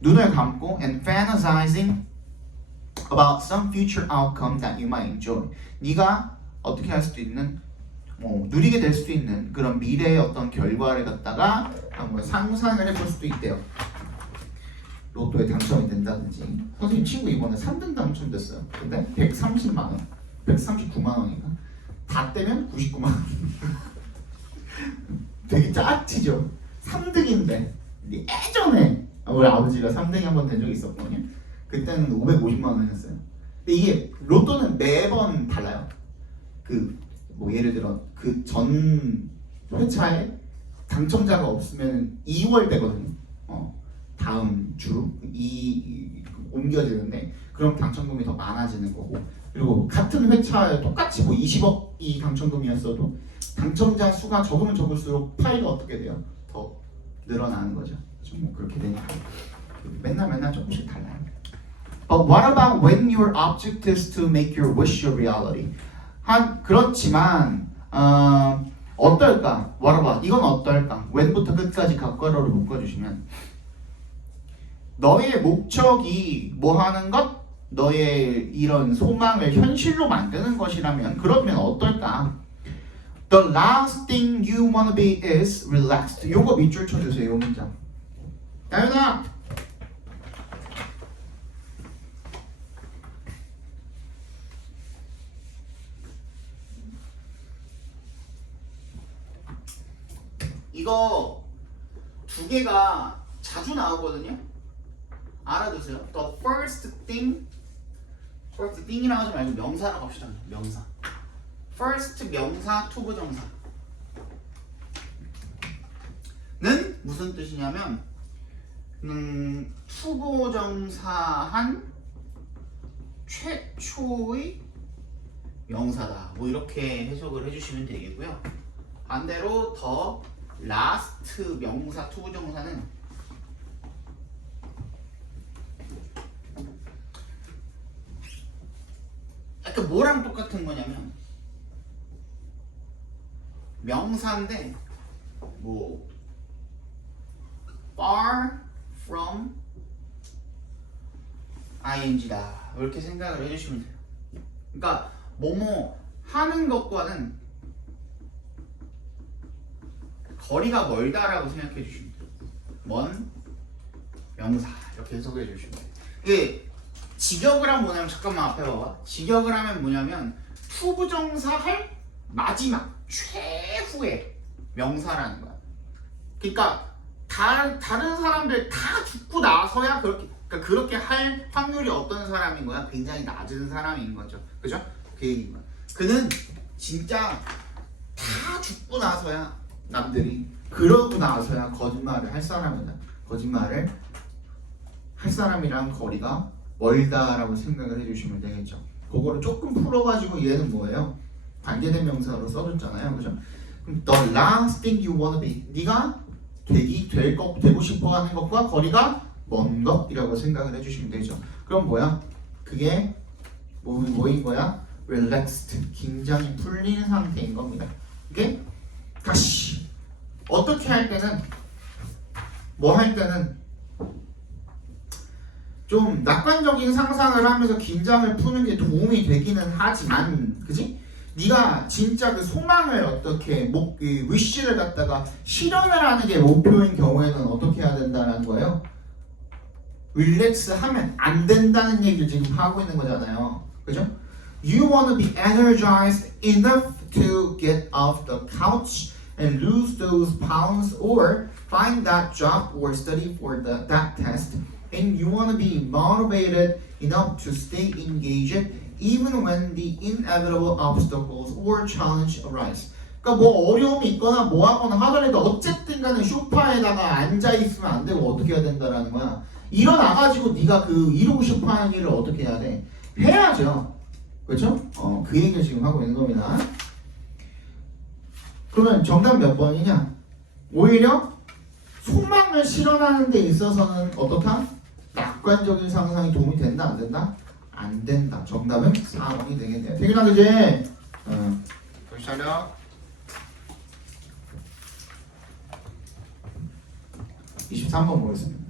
눈을 감고 and fantasizing about some future outcome that you might enjoy. 네가 어떻게 할 수도 있는 누리게 될 수도 있는 그런 미래의 어떤 결과를 갖다가 한번 상상을 해볼 수도 있대요. 로또에 당첨이 된다든지 선생님 친구 이번에 3등 당첨됐어요. 근데 130만 원, 139만 원인가? 다 떼면 99만 원. 되게 짜치죠. 3등인데 예전에 우리 아버지가 3등이 한 번 된 적이 있었거든요. 그때는 550만 원이었어요. 근데 이게 로또는 매번 달라요. 뭐 예를 들어 그 전 회차에 당첨자가 없으면 2월 되거든요. 다음 주로 옮겨지는데 그럼 당첨금이 더 많아지는 거고 그리고 같은 회차에 똑같이 뭐 20억이 당첨금이었어도 당첨자 수가 적으면 적을수록 파이가 어떻게 돼요? 더 늘어나는 거죠. 뭐 그렇게 되니까 맨날 조금씩 달라요. But what about when your object is to make your wish a reality? 그렇지만 어떨까? What about? 이건 어떨까? when부터 끝까지 각괄호를 묶어주시면 너의 목적이 뭐 하는 것? 너의 이런 소망을 현실로 만드는 것이라면 그러면 어떨까? The last thing you wanna be is relaxed. 요거 밑줄 쳐주세요. 요 문장. 다현아. 이거 두 개가 자주 나오거든요. 알아두세요. The first thing이라고 하지 말고 명사라고 합시다. 명사. first 명사 투부정사. 는 무슨 뜻이냐면 투부정사한 최초의 명사다. 뭐 이렇게 해석을 해주시면 되겠고요. 반대로 더 last 명사 투부정사는 약간 뭐랑 똑같은 거냐면 명사인데 뭐 far from ing다 이렇게 생각을 해주시면 돼요. 그러니까 뭐뭐 하는 것과는 거리가 멀다라고 생각해 주시면 돼요. 먼 명사 이렇게 해석해 주시면 돼요. 이게 직역을 하면 뭐냐면 잠깐만 앞에 봐봐. 직역을 하면 뭐냐면 투부정사 할 마지막 최후의 명사라는 거야. 그러니까 다른 사람들 다 죽고 나서야 그렇게 할 확률이 어떤 사람인 거야? 굉장히 낮은 사람인 거죠. 그죠? 그 얘기인 거야. 그는 진짜 다 죽고 나서야 남들이 그러고 나서야 거짓말을 할 사람이다. 거짓말을 할 사람이랑 거리가 멀다라고 생각을 해주시면 되겠죠. 그거를 조금 풀어가지고 얘는 뭐예요? 관계된 명사로 써줬잖아요, 그죠? 그럼 the last thing you wanna be, 네가 되고 싶어하는 것과 거리가 먼 것이라고 생각을 해주시면 되죠. 그럼 뭐야? 그게 뭐인 거야? relaxed, 긴장이 풀린 상태인 겁니다. 오케이? 다시 어떻게 할 때는 뭐 할 때는 좀 낙관적인 상상을 하면서 긴장을 푸는 게 도움이 되기는 하지만, 그지? 네가 진짜 그 소망을 어떻게 wish를 갖다가 실현을 하는 게 목표인 경우에는 어떻게 해야 된다는 거예요? 릴렉스 하면 안 된다는 얘기를 지금 하고 있는 거잖아요. 그죠? You want to be energized enough to get off the couch and lose those pounds or find that job or study for that test. And you want to be motivated enough to stay engaged even when the inevitable obstacles or challenge arise. 그러니까 뭐 어려움이 있거나 뭐 하거나 하더라도 어쨌든 간에 소파에다가 앉아 있으면 안 되고 어떻게 해야 된다라는 거야. 일어나가지고 네가 그 이루고 싶어하는 일을 어떻게 해야 돼? 해야죠. 그렇죠? 그 얘기를 지금 하고 있는 겁니다. 그러면 정답 몇 번이냐? 오히려 소망을 실현하는 데 있어서는 어떻다? 낙관적인 상상이 도움이 된다 안 된다? 안 된다. 정답은 4번이 되겠네요. 태균아 그지? 정신 차려. 23번 보겠습니다.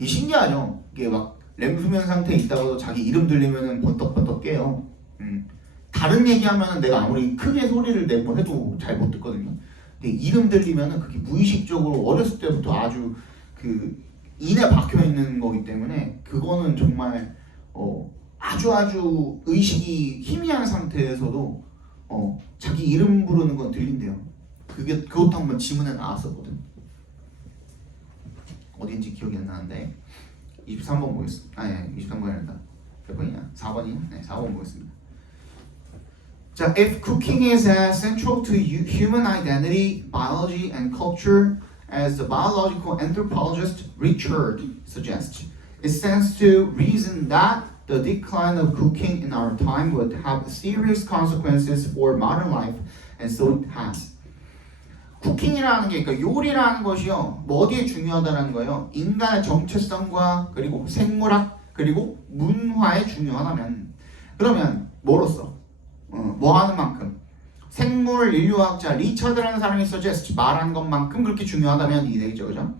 이 신기하죠? 이게 막 렘수면 상태에 있다가도 자기 이름 들리면은 번떡번떡 깨요. 다른 얘기하면은 내가 아무리 크게 소리를 내고 해도 잘 못 듣거든요. 근데 이름 들리면은 그게 무의식적으로 어렸을 때부터 아주 그 인에 박혀 있는 거기 때문에 그거는 정말 아주 의식이 희미한 상태에서도 자기 이름 부르는 건 들린대요. 그것도 한번 지문에 나왔었거든. 어딘지 기억이 안 나는데 23번 보겠습니다. 아 예, 23번이 아니다. 몇 번이냐? 4번이냐? 네, 4번 보겠습니다. 자, if cooking is as central to human identity, biology, and culture as the biological anthropologist Richard suggests, it stands to reason that the decline of cooking in our time would have serious consequences for modern life, and so it has. 쿠킹이라는 게 그러니까 요리라는 것이요 뭐 어디에 중요하다는 거예요? 인간의 정체성과 그리고 생물학 그리고 문화에 중요하다면 그러면 뭐로써? 뭐 하는 만큼 생물 인류학자 리처드라는 사람이 suggest 말한 것만큼 그렇게 중요하다면 이 얘기죠, 그죠?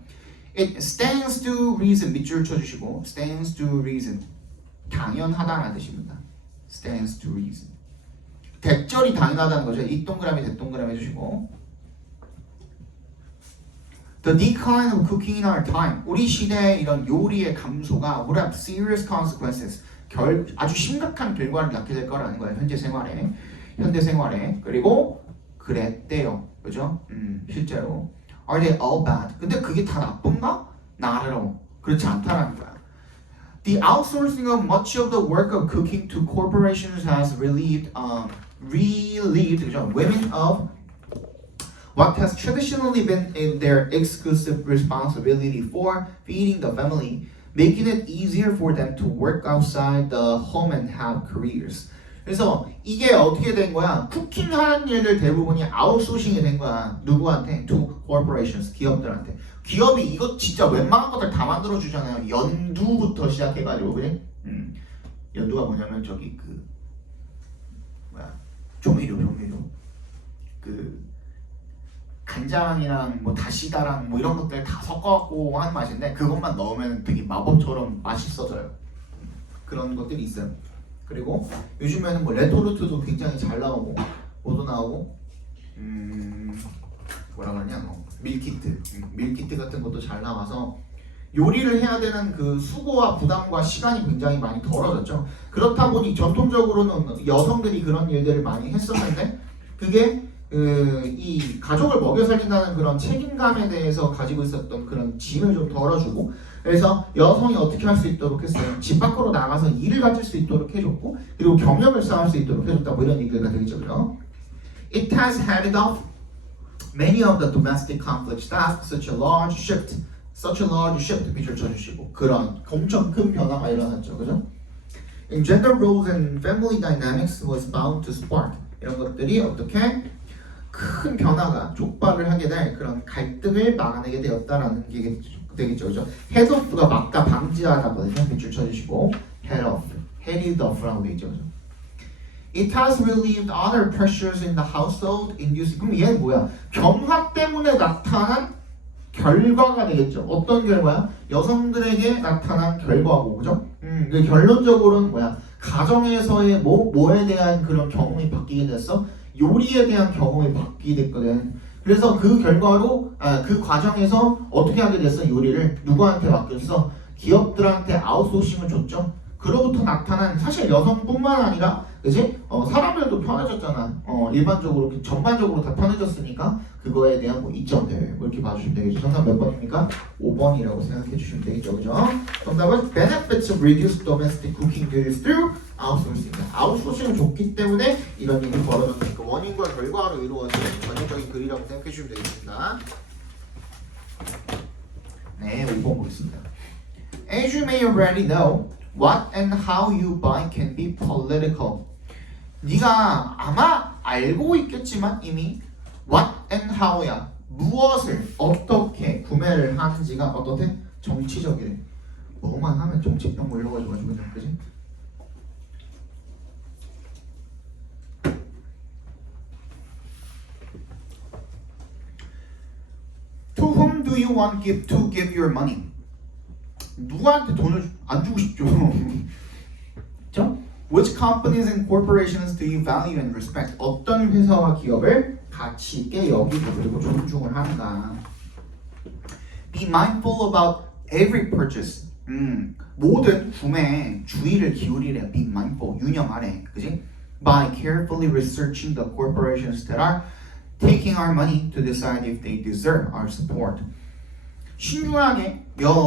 It stands to reason 밑줄 쳐주시고 stands to reason 당연하다는 뜻입니다. stands to reason 대절이 당연하다는 거죠. 이 동그라미 대동그라미 해주시고 The decline of cooking in our time 우리 시대의 이런 요리의 감소가 would have serious consequences 아주 심각한 결과를 낳게 될 거라는 거예요. 현대 생활에 그리고 그랬대요. 그죠? 실제로 Are they all bad? 근데 그게 다 나쁜가? Not at all. 그렇지 않다라는 거야. The outsourcing of much of the work of cooking to corporations has relieved 그죠? Women of what has traditionally been in their exclusive responsibility for feeding the family, making it easier for them to work outside the home and have careers. 그래서 이게 어떻게 된 거야? 쿠킹하는 일들 대부분이 아웃소싱이 된 거야. 누구한테? To corporations, 기업들한테. 기업이 이거 진짜 웬만한 것들 다 만들어 주잖아요. 연두부터 시작해가지고, 그래? 연두가 뭐냐면 저기 조미료. 간장이랑 뭐 다시다랑 뭐 이런 것들 다 섞어갖고 하는 맛인데 그것만 넣으면 되게 마법처럼 맛있어져요. 그런 것들이 있어요. 그리고 요즘에는 뭐 레토르트도 굉장히 잘 나오고 뭐도 나오고 뭐라 그러냐 밀키트 같은 것도 잘 나와서 요리를 해야 되는 그 수고와 부담과 시간이 굉장히 많이 덜어졌죠. 그렇다 보니 전통적으로는 여성들이 그런 일들을 많이 했었는데 그게 이 가족을 먹여 살린다는 그런 책임감에 대해서 가지고 있었던 그런 짐을 좀 덜어주고 그래서 여성이 어떻게 할 수 있도록 했어요. 집 밖으로 나가서 일을 가질 수 있도록 해줬고 그리고 경력을 쌓을 수 있도록 해줬다 뭐 이런 얘기가 되겠죠. 그죠? It has headed off many of the domestic conflicts that such a large shift 빛을 쳐주시고 그런 엄청 큰 변화가 일어났죠. 그죠? And gender roles and family dynamics was bound to spark 이런 것들이 어떻게 큰 변화가 촉발을 하게 될 그런 갈등을 막아내게 되었다라는 게 되겠죠. 그죠? head off가 막다 방지하다거든요. 밑줄 쳐주시고 headed off라고 되어 있죠. 그죠? It has relieved other pressures in the household inducing 그럼 얘는 뭐야? 경화 때문에 나타난 결과가 되겠죠. 어떤 결과야? 여성들에게 나타난 결과고, 그죠? 결론적으로는 뭐야? 가정에서의 뭐에 대한 그런 경험이 바뀌게 됐어? 요리에 대한 경험이 바뀌게 됐거든. 그래서 그 결과로 그 과정에서 어떻게 하게 됐어? 요리를 누구한테 맡겼어? 기업들한테 아웃소싱을 줬죠. 그로부터 나타난 사실 여성뿐만 아니라 그지? 사람들도 편해졌잖아. 일반적으로 전반적으로 다 편해졌으니까 그거에 대한 뭐 이점들 뭐 이렇게 봐주시면 되겠죠. 정답 몇 번입니까? 5번이라고 생각해 주시면 되겠죠, 그죠? 정답은 benefits of reduced domestic cooking duties through outsourcing. 아웃소싱을 줬기 때문에 이런 일이 벌어졌으니까 원인과 결과로 이루어진 전형적인 글이라고 생각해 주시면 되겠습니다. 네, 5번 보겠습니다. As you may already know, what and how you buy can be political. 네가 아마 알고 있겠지만 이미 what and how야. 무엇을 어떻게 구매를 하는지가 어떻게 정치적이래. 뭐만 하면 정치병 몰려가지고 그냥 그지? To whom do you want to give your money? 누구한테 돈을 안 주고 싶죠? 그렇죠? Which companies and corporations do you value and respect? 어떤 회사와 기업을 가치 있게 여기고 그리고 존중을 하는가? Be mindful about every purchase. 모든 구매에 주의를 기울이래. Be mindful. 유념하래. 그지? By carefully researching the corporations that are taking our money to decide if they deserve our support. 신중하게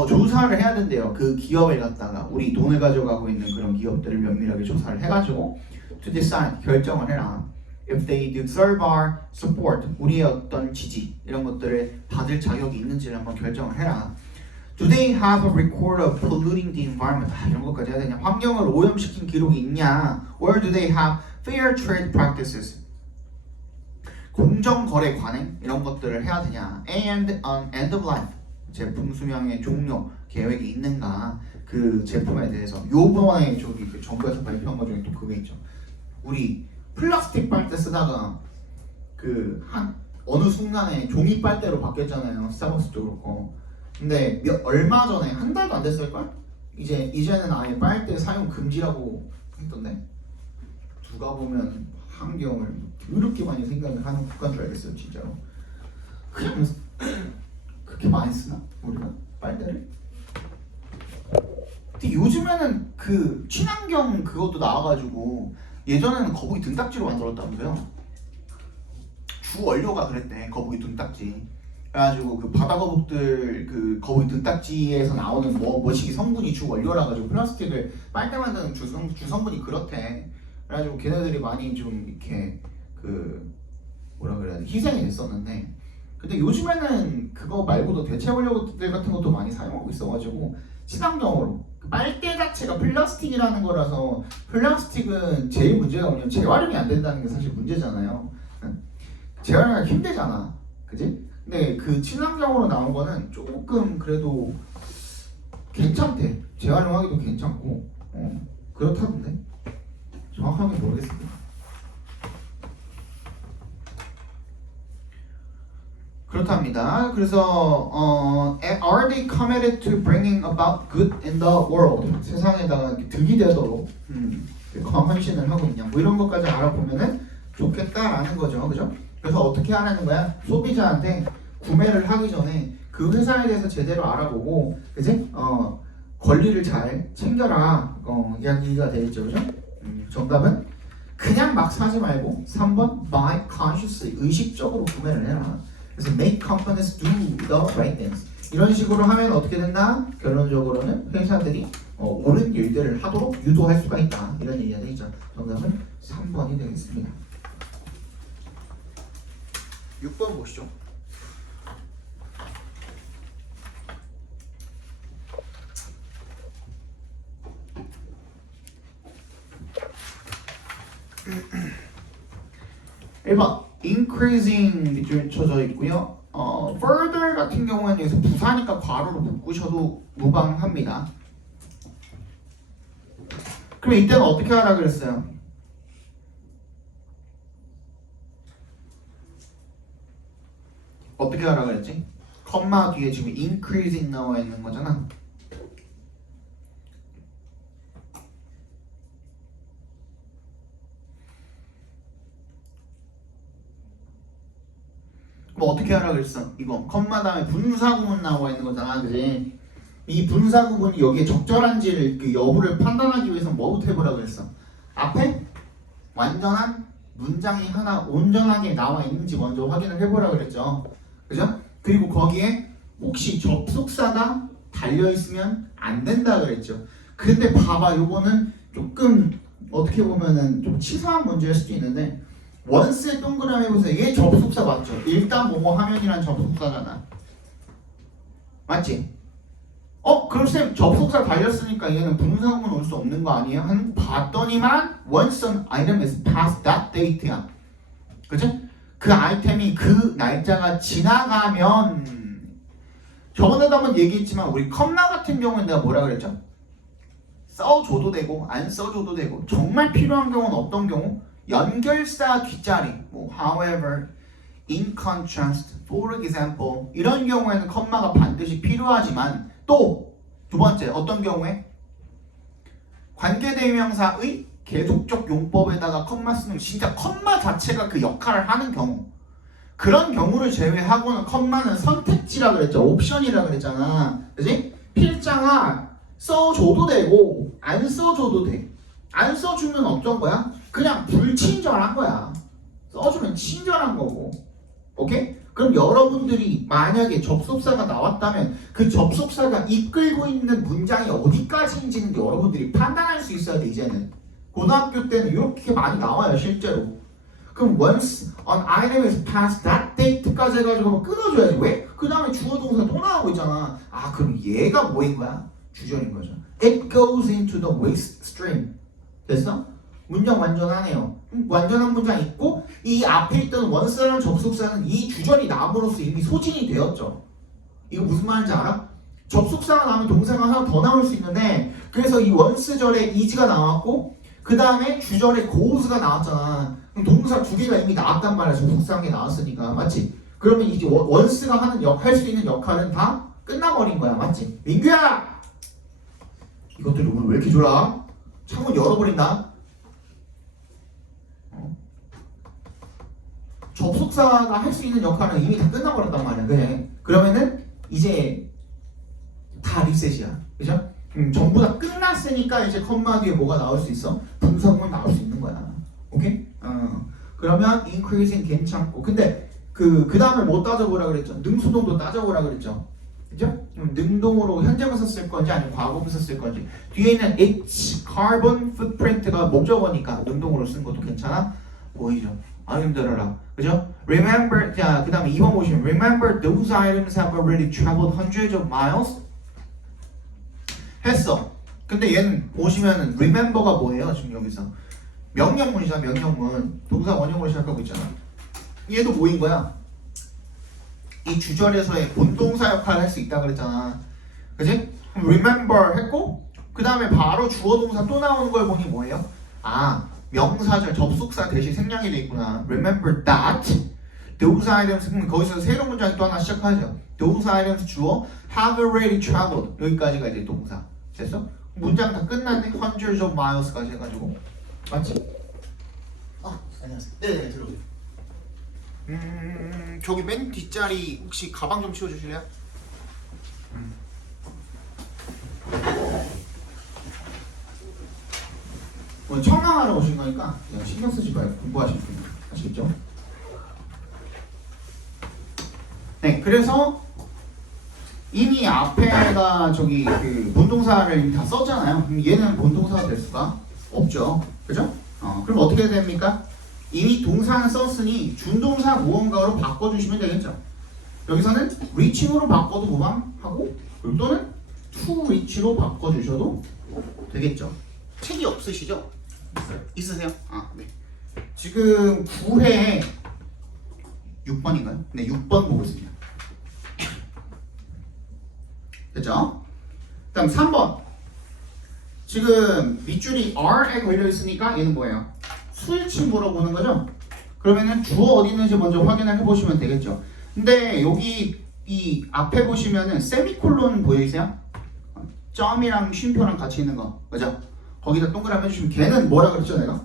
조사를 해야 된대요. 그 기업을 갖다가 우리 돈을 가져가고 있는 그런 기업들을 면밀하게 조사를 해가지고 to decide 결정을 해라. If they deserve our support, 우리의 어떤 지지 이런 것들을 받을 자격이 있는지를 한번 결정을 해라. Do they have a record of polluting the environment? 이런 것까지 해야 되냐? 환경을 오염시킨 기록이 있냐? Or do they have fair trade practices? 공정 거래 관행 이런 것들을 해야 되냐? And on end of life. 제품 수명의 종료 계획이 있는가 그 제품에 대해서 요번에 저기 그 정부에서 발표한 것 중에 또 그게 있죠. 우리 플라스틱 빨대 쓰다가 그 한 어느 순간에 종이 빨대로 바뀌었잖아요. 스타벅스도 그렇고. 근데 얼마 전에 한 달도 안 됐을걸? 이제는 아예 빨대 사용 금지라고 했던데 누가 보면 환경을 그렇게 많이 생각을 하는 국가인 줄 알겠어요, 진짜로. 그냥 그렇게 많이 쓰나? 우리가 빨대를? 근데 요즘에는 그 친환경 그것도 나와가지고 예전에는 거북이 등딱지로 만들었다면서요. 주 원료가 그랬대. 거북이 등딱지. 그래가지고 그 바다 거북들 그 거북이 등딱지에서 나오는 뭐시기 성분이 주 원료라 가지고 플라스틱을 빨대 만드는 주 성분이 그렇대. 그래가지고 걔네들이 많이 좀 이렇게 그 뭐라 그래야 돼 희생이 됐었는데. 근데 요즘에는 그거 말고도 대체 원료들 같은 것도 많이 사용하고 있어가지고 친환경으로 빨대 자체가 플라스틱이라는 거라서 플라스틱은 제일 문제가 뭐냐면 재활용이 안 된다는 게 사실 문제잖아요. 재활용이 힘들잖아, 그지? 근데 그 친환경으로 나온 거는 조금 그래도 괜찮대. 재활용하기도 괜찮고 그렇다던데 정확하게 모르겠습니다. 그렇답니다. 그래서 are they committed to bringing about good in the world? 세상에다가 득이 되도록 헌신을 하고 있냐? 뭐 이런 것까지 알아보면은 좋겠다라는 거죠, 그죠? 그래서 어떻게 하라는 거야? 소비자한테 구매를 하기 전에 그 회사에 대해서 제대로 알아보고, 그지? 권리를 잘 챙겨라. 이야기가 되겠죠, 그죠? 정답은 그냥 막 사지 말고 3번 buy consciously 의식적으로 구매를 해라. 그래서 make companies do the right things. 이런 식으로 하면 어떻게 된다? 결론적으로는 회사들이 옳은 일들을 하도록 유도할 수가 있다. 이런 얘기가 되죠. 정답은 3번이 되겠습니다. 6번 보시죠. (1번) increasing 쳐져 있고요. further 같은 경우에는 여기서 부사니까 괄호로 묶으셔도 무방합니다. 그럼 이때는 어떻게 하라 그랬어요? 어떻게 하라 그랬지? 컴마 뒤에 지금 increasing 나와 있는 거잖아. 어떻게 하라 그랬어? 이거 컴마 다음에 분사구문 나와 있는 거잖아, 그지? 이 분사구문이 여기에 적절한지를 그 여부를 판단하기 위해서 뭐부터 해보라 그랬어? 앞에 완전한 문장이 하나 온전하게 나와 있는지 먼저 확인을 해보라 그랬죠, 그죠? 그리고 거기에 혹시 접속사가 달려있으면 안 된다 그랬죠. 근데 봐봐, 요거는 조금 어떻게 보면은 좀 치사한 문제일 수도 있는데 원스의 동그라미 보세요. 얘 접속사 맞죠? 일단 뭐뭐 하면이란 접속사잖아. 맞지? 그럼 쌤 접속사 달렸으니까 얘는 분사구문 올 수 없는 거 아니에요? 한 봤더니만 once an item is past that date야. 그죠? 그 아이템이 그 날짜가 지나가면 저번에도 한번 얘기했지만 우리 컴마 같은 경우는 내가 뭐라 그랬죠? 써줘도 되고 안 써줘도 되고 정말 필요한 경우는 어떤 경우? 연결사 뒷자리 뭐 however, in contrast, for example 이런 경우에는 컴마가 반드시 필요하지만 또 두 번째 어떤 경우에? 관계대명사의 계속적 용법에다가 컴마 쓰는 진짜 컴마 자체가 그 역할을 하는 경우 그런 경우를 제외하고는 컴마는 선택지라 그랬죠. 옵션이라 그랬잖아. 그지? 필장아 써줘도 되고 안 써줘도 돼. 안 써주면 어떤 거야? 그냥 불친절한 거야. 써주면 친절한 거고. 오케이? 그럼 여러분들이 만약에 접속사가 나왔다면 그 접속사가 이끌고 있는 문장이 어디까지인지는 여러분들이 판단할 수 있어야 돼. 이제는 고등학교 때는 이렇게 많이 나와요 실제로. 그럼 once an item is past that date까지 해가지고 끊어줘야지. 왜? 그 다음에 주어 동사 또 나오고 있잖아. 아 그럼 얘가 뭐인 거야? 주절인 거죠. It goes into the waste stream. 됐어? 문장 완전하네요. 완전한 문장 있고 이 앞에 있던 once라는 접속사는 이 주절이 나옴으로써 이미 소진이 되었죠. 이거 무슨 말인지 알아? 접속사가 나오면 동사가 하나 더 나올 수 있는데 그래서 이 once절에 is가 나왔고 그 다음에 주절에 goes가 나왔잖아. 그럼 동사 두 개가 이미 나왔단 말이야. 접속사한 게 나왔으니까. 맞지? 그러면 이제 once가 할 수 있는 역할은 다 끝나버린 거야. 맞지? 민규야! 이것들이 오늘 왜 이렇게 졸아? 창문 열어버린다. 접속사가 할 수 있는 역할은 이미 다 끝나버렸단 말이야. 그래. 그러면은 이제 다 리셋이야. 그죠? 전부 다 끝났으니까 이제 컴마 뒤에 뭐가 나올 수 있어? 분사구문 나올 수 있는 거야. 오케이? 그러면 increasing 괜찮고. 근데 그 다음에 뭐 따져보라 그랬죠? 능수동도 따져보라 그랬죠? 그죠? 능동으로 현재분사 쓸 건지 아니면 과거분사 쓸 건지. 뒤에 있는 its carbon footprint가 목적어니까 능동으로 쓴 것도 괜찮아 보이죠? 아 힘들어라. 그죠? Remember, 자, 그 다음에 2번 보시면 Remember those items have already traveled hundreds of miles? 했어. 근데 얘는 보시면은 Remember가 뭐예요? 지금 여기서 명령문이잖아. 명령문. 동사 원형으로 시작하고 있잖아. 얘도 뭐인 거야? 이 주절에서의 본동사 역할을 할 수 있다 그랬잖아. 그지? Remember 했고 그 다음에 바로 주어 동사 또 나오는 걸 보니 뭐예요? 아 명사절 접속사 대신 생략이 돼 있구나. Remember that those items 거기서 새로운 문장이 또 하나 시작하죠. Those items 주어 have already traveled 여기까지가 이제 동사. 됐어? 문장 다 끝났네. Hundreds of miles까지 해가지고 맞지? 안녕하세요. 네네 들어오세요. 저기 맨 뒷자리 혹시 가방 좀 치워주실래요? 오늘 청량하러 오신 거니까 그냥 신경 쓰지 말고 공부하실 분이 아시겠죠? 네, 그래서 이미 앞에가 저기 그 본동사를 이미 다 썼잖아요. 그럼 얘는 본동사가 될 수가 없죠, 그죠? 그럼 어떻게 됩니까? 이미 동사는 썼으니 준동사 무언가로 바꿔주시면 되겠죠. 여기서는 reaching으로 바꿔도 무방하고 또는 to reach로 바꿔주셔도 되겠죠. 책이 없으시죠? 있으세요? 아, 네. 지금 9회 6번인가요? 네, 6번 보고 있습니다. 됐죠? 다음 3번. 지금 밑줄이 R에 걸려 있으니까 얘는 뭐예요? 수일치 물어보는 거죠? 그러면은 주어 어디 있는지 먼저 확인을 해보시면 되겠죠. 근데 여기 이 앞에 보시면은 세미콜론 보이세요? 점이랑 쉼표랑 같이 있는 거, 그죠? 거기다 동그라미 해주시면 걔는 뭐라 그랬죠 내가?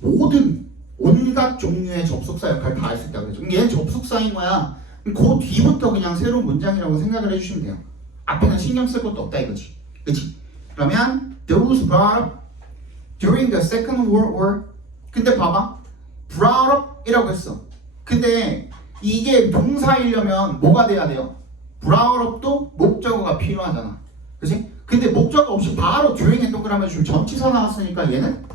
모든 온갖 종류의 접속사 역할 다 할 수 있다 그랬죠. 그럼 얘는 접속사인 거야. 그 뒤부터 그냥 새로운 문장이라고 생각을 해주시면 돼요. 앞에는 신경 쓸 것도 없다 이거지. 그치? 그러면 those brought up during the Second World War. 근데 봐봐. brought up 이라고 했어. 근데 이게 동사이려면 뭐가 돼야 돼요? brought up도 목적어가 필요하잖아. 그치? 근데 목적어 없이 바로 during에 동그라미 주면 전치사 나왔으니까 얘는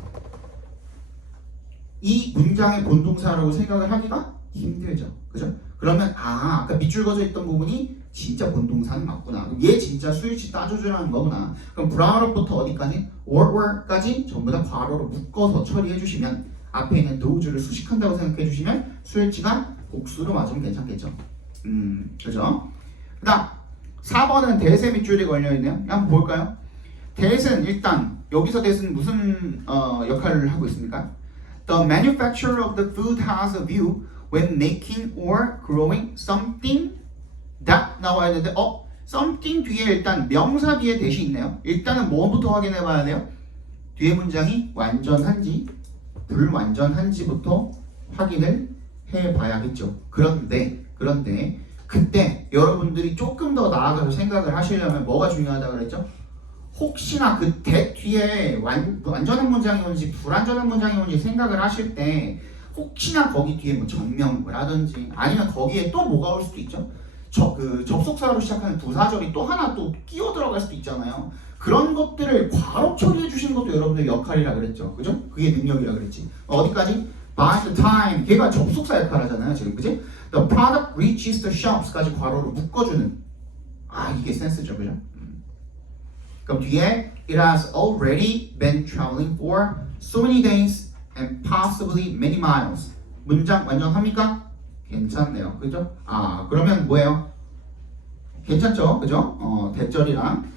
이 문장의 본동사라고 생각을 하기가 힘들죠. 그죠? 그러면 아까 밑줄 그어져 있던 부분이 진짜 본동사는 맞구나. 그럼 얘 진짜 수일치 따져주라는 거구나. 그럼 brought up부터 어디까지? were까지 전부 다 괄호로 묶어서 처리해 주시면 앞에 있는 those를 수식한다고 생각해 주시면 수일치가 복수로 맞으면 괜찮겠죠. 그죠? 그 다음 4번은 대세 밑줄이 걸려있네요. 한번 볼까요? 대세는 일단 여기서 대세는 무슨 역할을 하고 있습니까? The manufacturer of the food has a view when making or growing something that 나와야 되는데 something 뒤에 일단 명사 뒤에 대시 있네요. 일단은 뭐부터 확인해 봐야 돼요? 뒤에 문장이 완전한지 불완전한지부터 확인을 해 봐야겠죠. 그런데 그때 여러분들이 조금 더 나아가서 생각을 하시려면 뭐가 중요하다고 그랬죠? 혹시나 그 that 뒤에 완전한 문장이 온지 불완전한 문장이 온지 생각을 하실 때 혹시나 거기 뒤에 뭐 전명구라든지 아니면 거기에 또 뭐가 올 수도 있죠. 접속사로 시작하는 부사절이 또 하나 또 끼어 들어갈 수도 있잖아요. 그런 것들을 괄호 처리해 주시는 것도 여러분들 역할이라 그랬죠. 그죠? 그게 능력이라 그랬지. 어디까지? By the time 걔가 접속사 역할 하잖아요. 지금 그지? The product reaches the shops까지 괄호로 묶어주는 이게 센스죠. 그죠? 그럼 뒤에 It has already been traveling for so many days and possibly many miles. 문장 완전합니까? 괜찮네요. 그죠? 그러면 뭐예요? 괜찮죠? 그죠? 대절이랑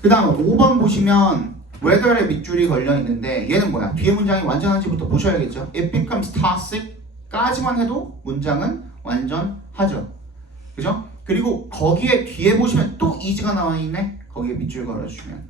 그 다음 5번 보시면 whether의 밑줄이 걸려 있는데 얘는 뭐야? 뒤에 문장이 완전한지부터 보셔야겠죠? It becomes toxic 까지만 해도 문장은 완전하죠. 그죠? 그리고 거기에 뒤에 보시면 또 is가 나와 있네. 거기에 밑줄 걸어주시면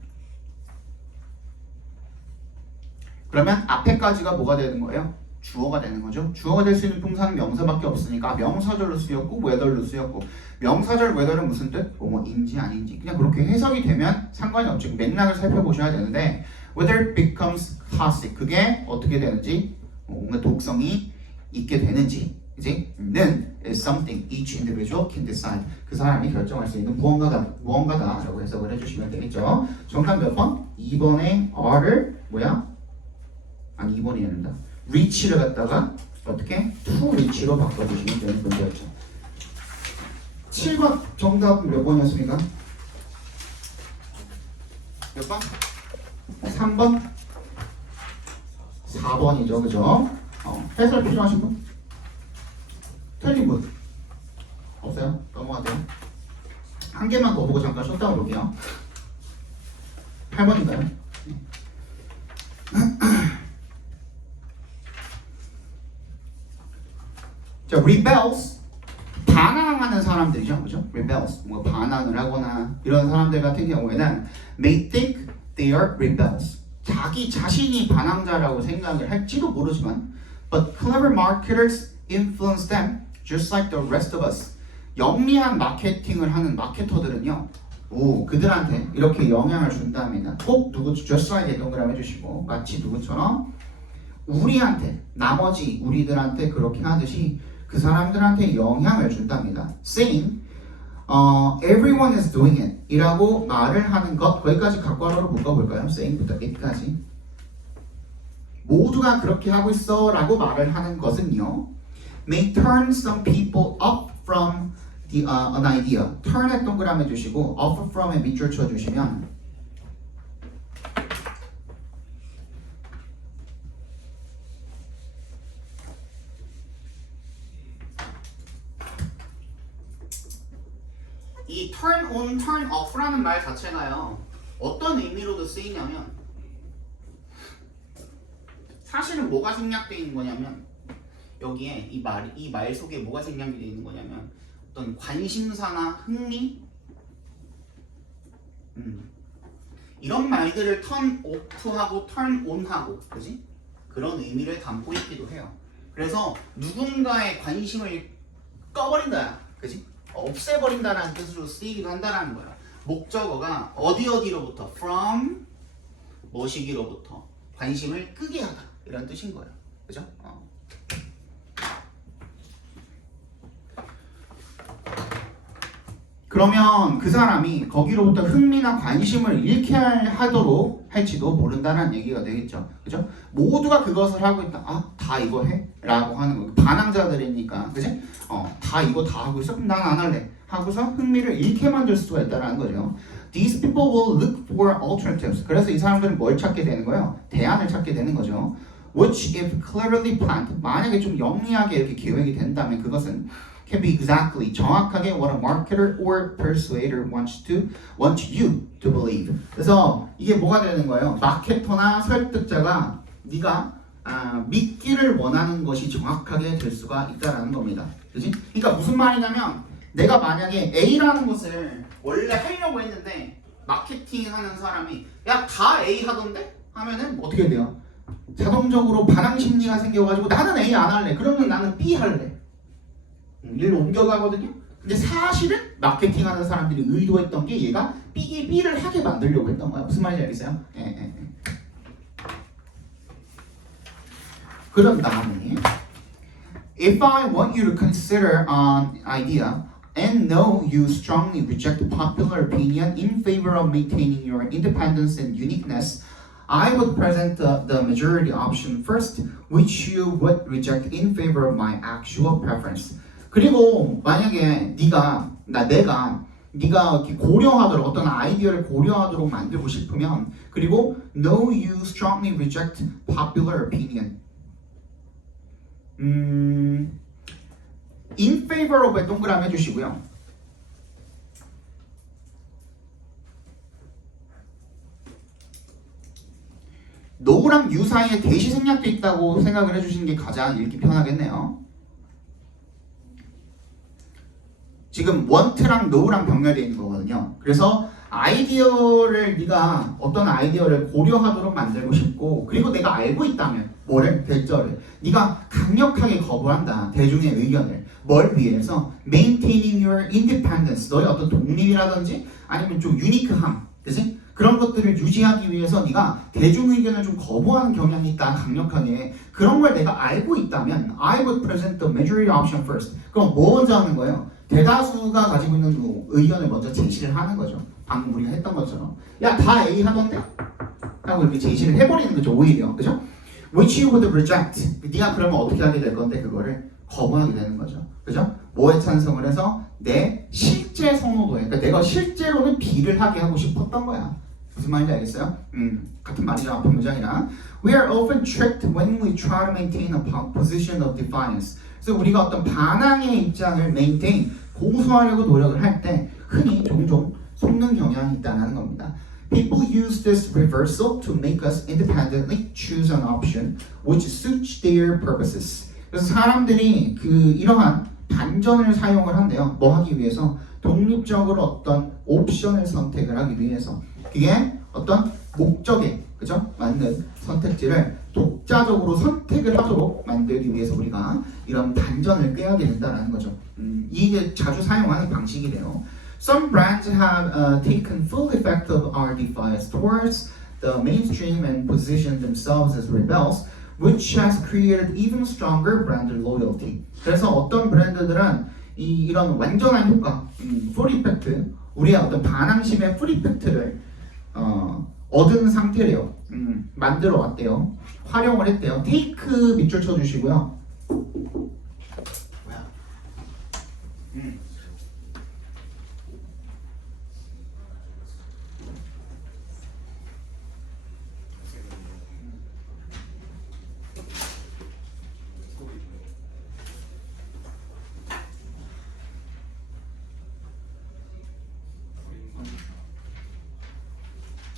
그러면 앞에까지가 뭐가 되는 거예요? 주어가 되는 거죠. 주어가 될 수 있는 동사는 명사밖에 없으니까 명사절로 쓰였고 whether로 쓰였고 명사절 whether은 무슨 뜻? 뭐인지 아닌지 그냥 그렇게 해석이 되면 상관이 없죠. 맥락을 살펴보셔야 되는데 whether becomes toxic 그게 어떻게 되는지 뭔가 독성이 있게 되는지 이제는 is something each individual can decide 그 사람이 결정할 수 있는 무언가다라고 해석을 해주시면 되겠죠. 정답 몇 번? 2번의 R을 뭐야? 아니 2번이 아닙니다. reach를 갖다가 어떻게? to reach로 바꿔주시면 되는 문제였죠. 7번 정답 몇 번이었습니까? 몇 번? 3번? 4번이죠. 그죠? 해설 필요하신 분? 틀린 분? 없어요? 넘어가세요. 한 개만 더 보고 잠깐 쉬었다 볼게요. 8번인가요? 자, rebels 반항하는 사람들이죠, 그죠? rebels 뭐 반항을 하거나 이런 사람들 같은 경우에는 may think they are rebels 자기 자신이 반항자라고 생각을 할지도 모르지만 but clever marketers influence them just like the rest of us 영리한 마케팅을 하는 마케터들은요 그들한테 이렇게 영향을 준답니다. 꼭 누구 just like 동그라미 해주시고 마치 누구처럼 우리한테 나머지 우리들한테 그렇게 하듯이 그 사람들한테 영향을 준답니다. saying everyone is doing it 이라고 말을 하는 것 거기까지 각괄호로 묶어볼까요? saying부터 it까지 모두가 그렇게 하고 있어 라고 말을 하는 것은요 may turn some people up from an idea turn에 동그라미 해주시고 up from에 밑줄 쳐주시면 이 turn on, turn off라는 말 자체가요 어떤 의미로도 쓰이냐면 사실은 뭐가 생략되어 있는 거냐면 여기에 이 말 속에 뭐가 생략되어 있는 거냐면 어떤 관심사나 흥미 이런 말들을 turn off하고 turn on하고 그지? 그런 의미를 담고 있기도 해요. 그래서 누군가의 관심을 꺼버린다 그지? 없애버린다라는 뜻으로 쓰이기도 한다라는 거야. 목적어가 어디로부터 from 뭐시기로부터 관심을 끄게 하다 이런 뜻인 거예요. 그죠? 그러면 그 사람이 거기로부터 흥미나 관심을 잃게 하도록 할지도 모른다는 얘기가 되겠죠. 그죠? 모두가 그것을 하고 있다. 아, 다 이거 해? 라고 하는 거예요. 반항자들이니까. 그지? 다 이거 다 하고 있어? 그럼 난 안 할래. 하고서 흥미를 잃게 만들 수가 있다는 거죠. These people will look for alternatives. 그래서 이 사람들은 뭘 찾게 되는 거예요? 대안을 찾게 되는 거죠. Which if cleverly planned, 만약에 좀 영리하게 이렇게 계획이 된다면 그것은 can be exactly 정확하게 what a marketer or persuader want you to believe. 그래서 이게 뭐가 되는 거예요? 마케터나 설득자가 네가 믿기를 원하는 것이 정확하게 될 수가 있다라는 겁니다. 그렇지? 그러니까 무슨 말이냐면 내가 만약에 A라는 것을 원래 하려고 했는데 마케팅하는 사람이 야 다 A 하던데? 하면은 어떻게 돼요? 자동적으로 반항 심리가 생겨가지고 나는 A 안 할래. 그러면 나는 B 할래. 일로 옮겨가거든요. 근데 사실은 마케팅하는 사람들이 의도했던 게 얘가 B를 하게 만들려고 했던 거야. 무슨 말인지 알겠어요? 그런 다음에 If I want you to consider an idea and know you strongly reject popular opinion in favor of maintaining your independence and uniqueness, I would present the majority option first, which you would reject in favor of my actual preference. 그리고 만약에 네가 이렇게 고려하도록 어떤 아이디어를 고려하도록 만들고 싶으면 그리고 know you strongly reject popular opinion. in favor of에 동그라미 해주시고요. no랑 you 사이에 대시 생략돼 있다고 생각을 해주시는 게 가장 읽기 편하겠네요. 지금 want랑 no랑 병렬되어 있는 거거든요. 그래서 아이디어를 네가 어떤 아이디어를 고려하도록 만들고 싶고 그리고 내가 알고 있다면 뭐를? 결절을 네가 강력하게 거부한다. 대중의 의견을 뭘 위해서? Maintaining your independence 너의 어떤 독립이라든지 아니면 좀 유니크함 그치? 그런 것들을 유지하기 위해서 네가 대중 의견을 좀 거부하는 경향이 있다. 강력하게 그런 걸 내가 알고 있다면 I would present the majority option first. 그럼 뭐 먼저 하는 거예요? 대다수가 가지고 있는 의견을 먼저 제시를 하는 거죠. 방금 우리가 했던 것처럼 야 다 A 하던데? 하고 이렇게 제시를 해버리는 거죠. 오히려 그죠? Which you would reject. 네가 그러면 어떻게 하게 될 건데 그거를 거부하게 되는 거죠. 그죠? 뭐에 찬성을 해서 내 실제 선호도에 그러니까 내가 실제로는 B를 하게 하고 싶었던 거야. 무슨 말인지 알겠어요? 같은 말이죠. 앞에 문장이랑 We are often tricked when we try to maintain a position of defiance. 그래서 우리가 어떤 반항의 입장을 maintain, 고수하려고 노력을 할 때 흔히 종종 속는 경향이 있다는 겁니다. People use this reversal to make us independently choose an option which suits their purposes. 그래서 사람들이 이러한 반전을 사용을 한대요. 뭐 하기 위해서? 독립적으로 어떤 옵션을 선택을 하기 위해서. 그게 어떤 목적에 그죠? 맞는 선택지를 독자적으로 선택을 하도록 만들기 위해서 우리가 이런 반전을 꾀하게 된다는 거죠. 이게 자주 사용하는 방식이래요. Some brands have taken full effect of our defiance towards the mainstream and positioned themselves as rebels, which has created even stronger brand loyalty. 그래서 어떤 브랜드들은 이런 완전한 효과, full effect, 우리의 어떤 반항심의 full effect를 얻은 상태래요. 만들어 왔대요. 활용을 했대요. 테이크 밑줄 쳐주시고요. 뭐야?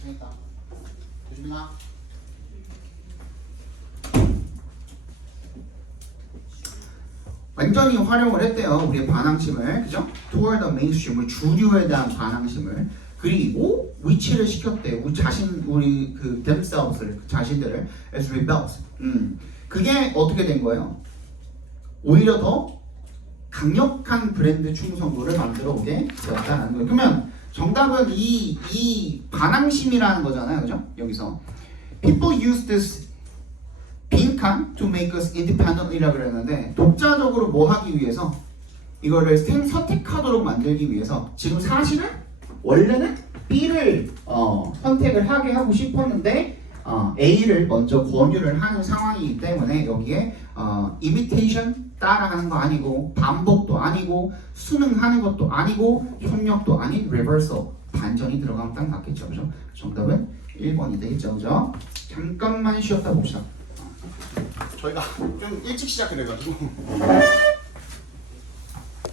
됐다. 조심히나. 완전히 활용을 했대요. 우리의 반항심을, 그죠? Toward the mainstream, 주류에 대한 반항심을 그리고 위치를 시켰대요. 우리 그 themselves를 자신들을 as rebels. 그게 어떻게 된 거예요? 오히려 더 강력한 브랜드 충성도를 만들어 오게 되었다는 거예요. 그러면 정답은 이 반항심이라는 거잖아요, 그죠? 여기서 people use this 빈칸 to make us independent이라 그랬는데 독자적으로 뭐 하기 위해서 이거를 선택하도록 만들기 위해서 지금 사실은 원래는 B를 선택을 하게 하고 싶었는데 A를 먼저 권유를 하는 상황이기 때문에 여기에 imitation 따라하는 거 아니고 반복도 아니고 순응하는 것도 아니고 협력도 아닌 reversal 반전이 들어가면 딱 맞겠죠, 그죠? 정답은 1번이 되겠죠, 그죠? 잠깐만 쉬었다 봅시다. 저희가 좀 일찍 시작해가지고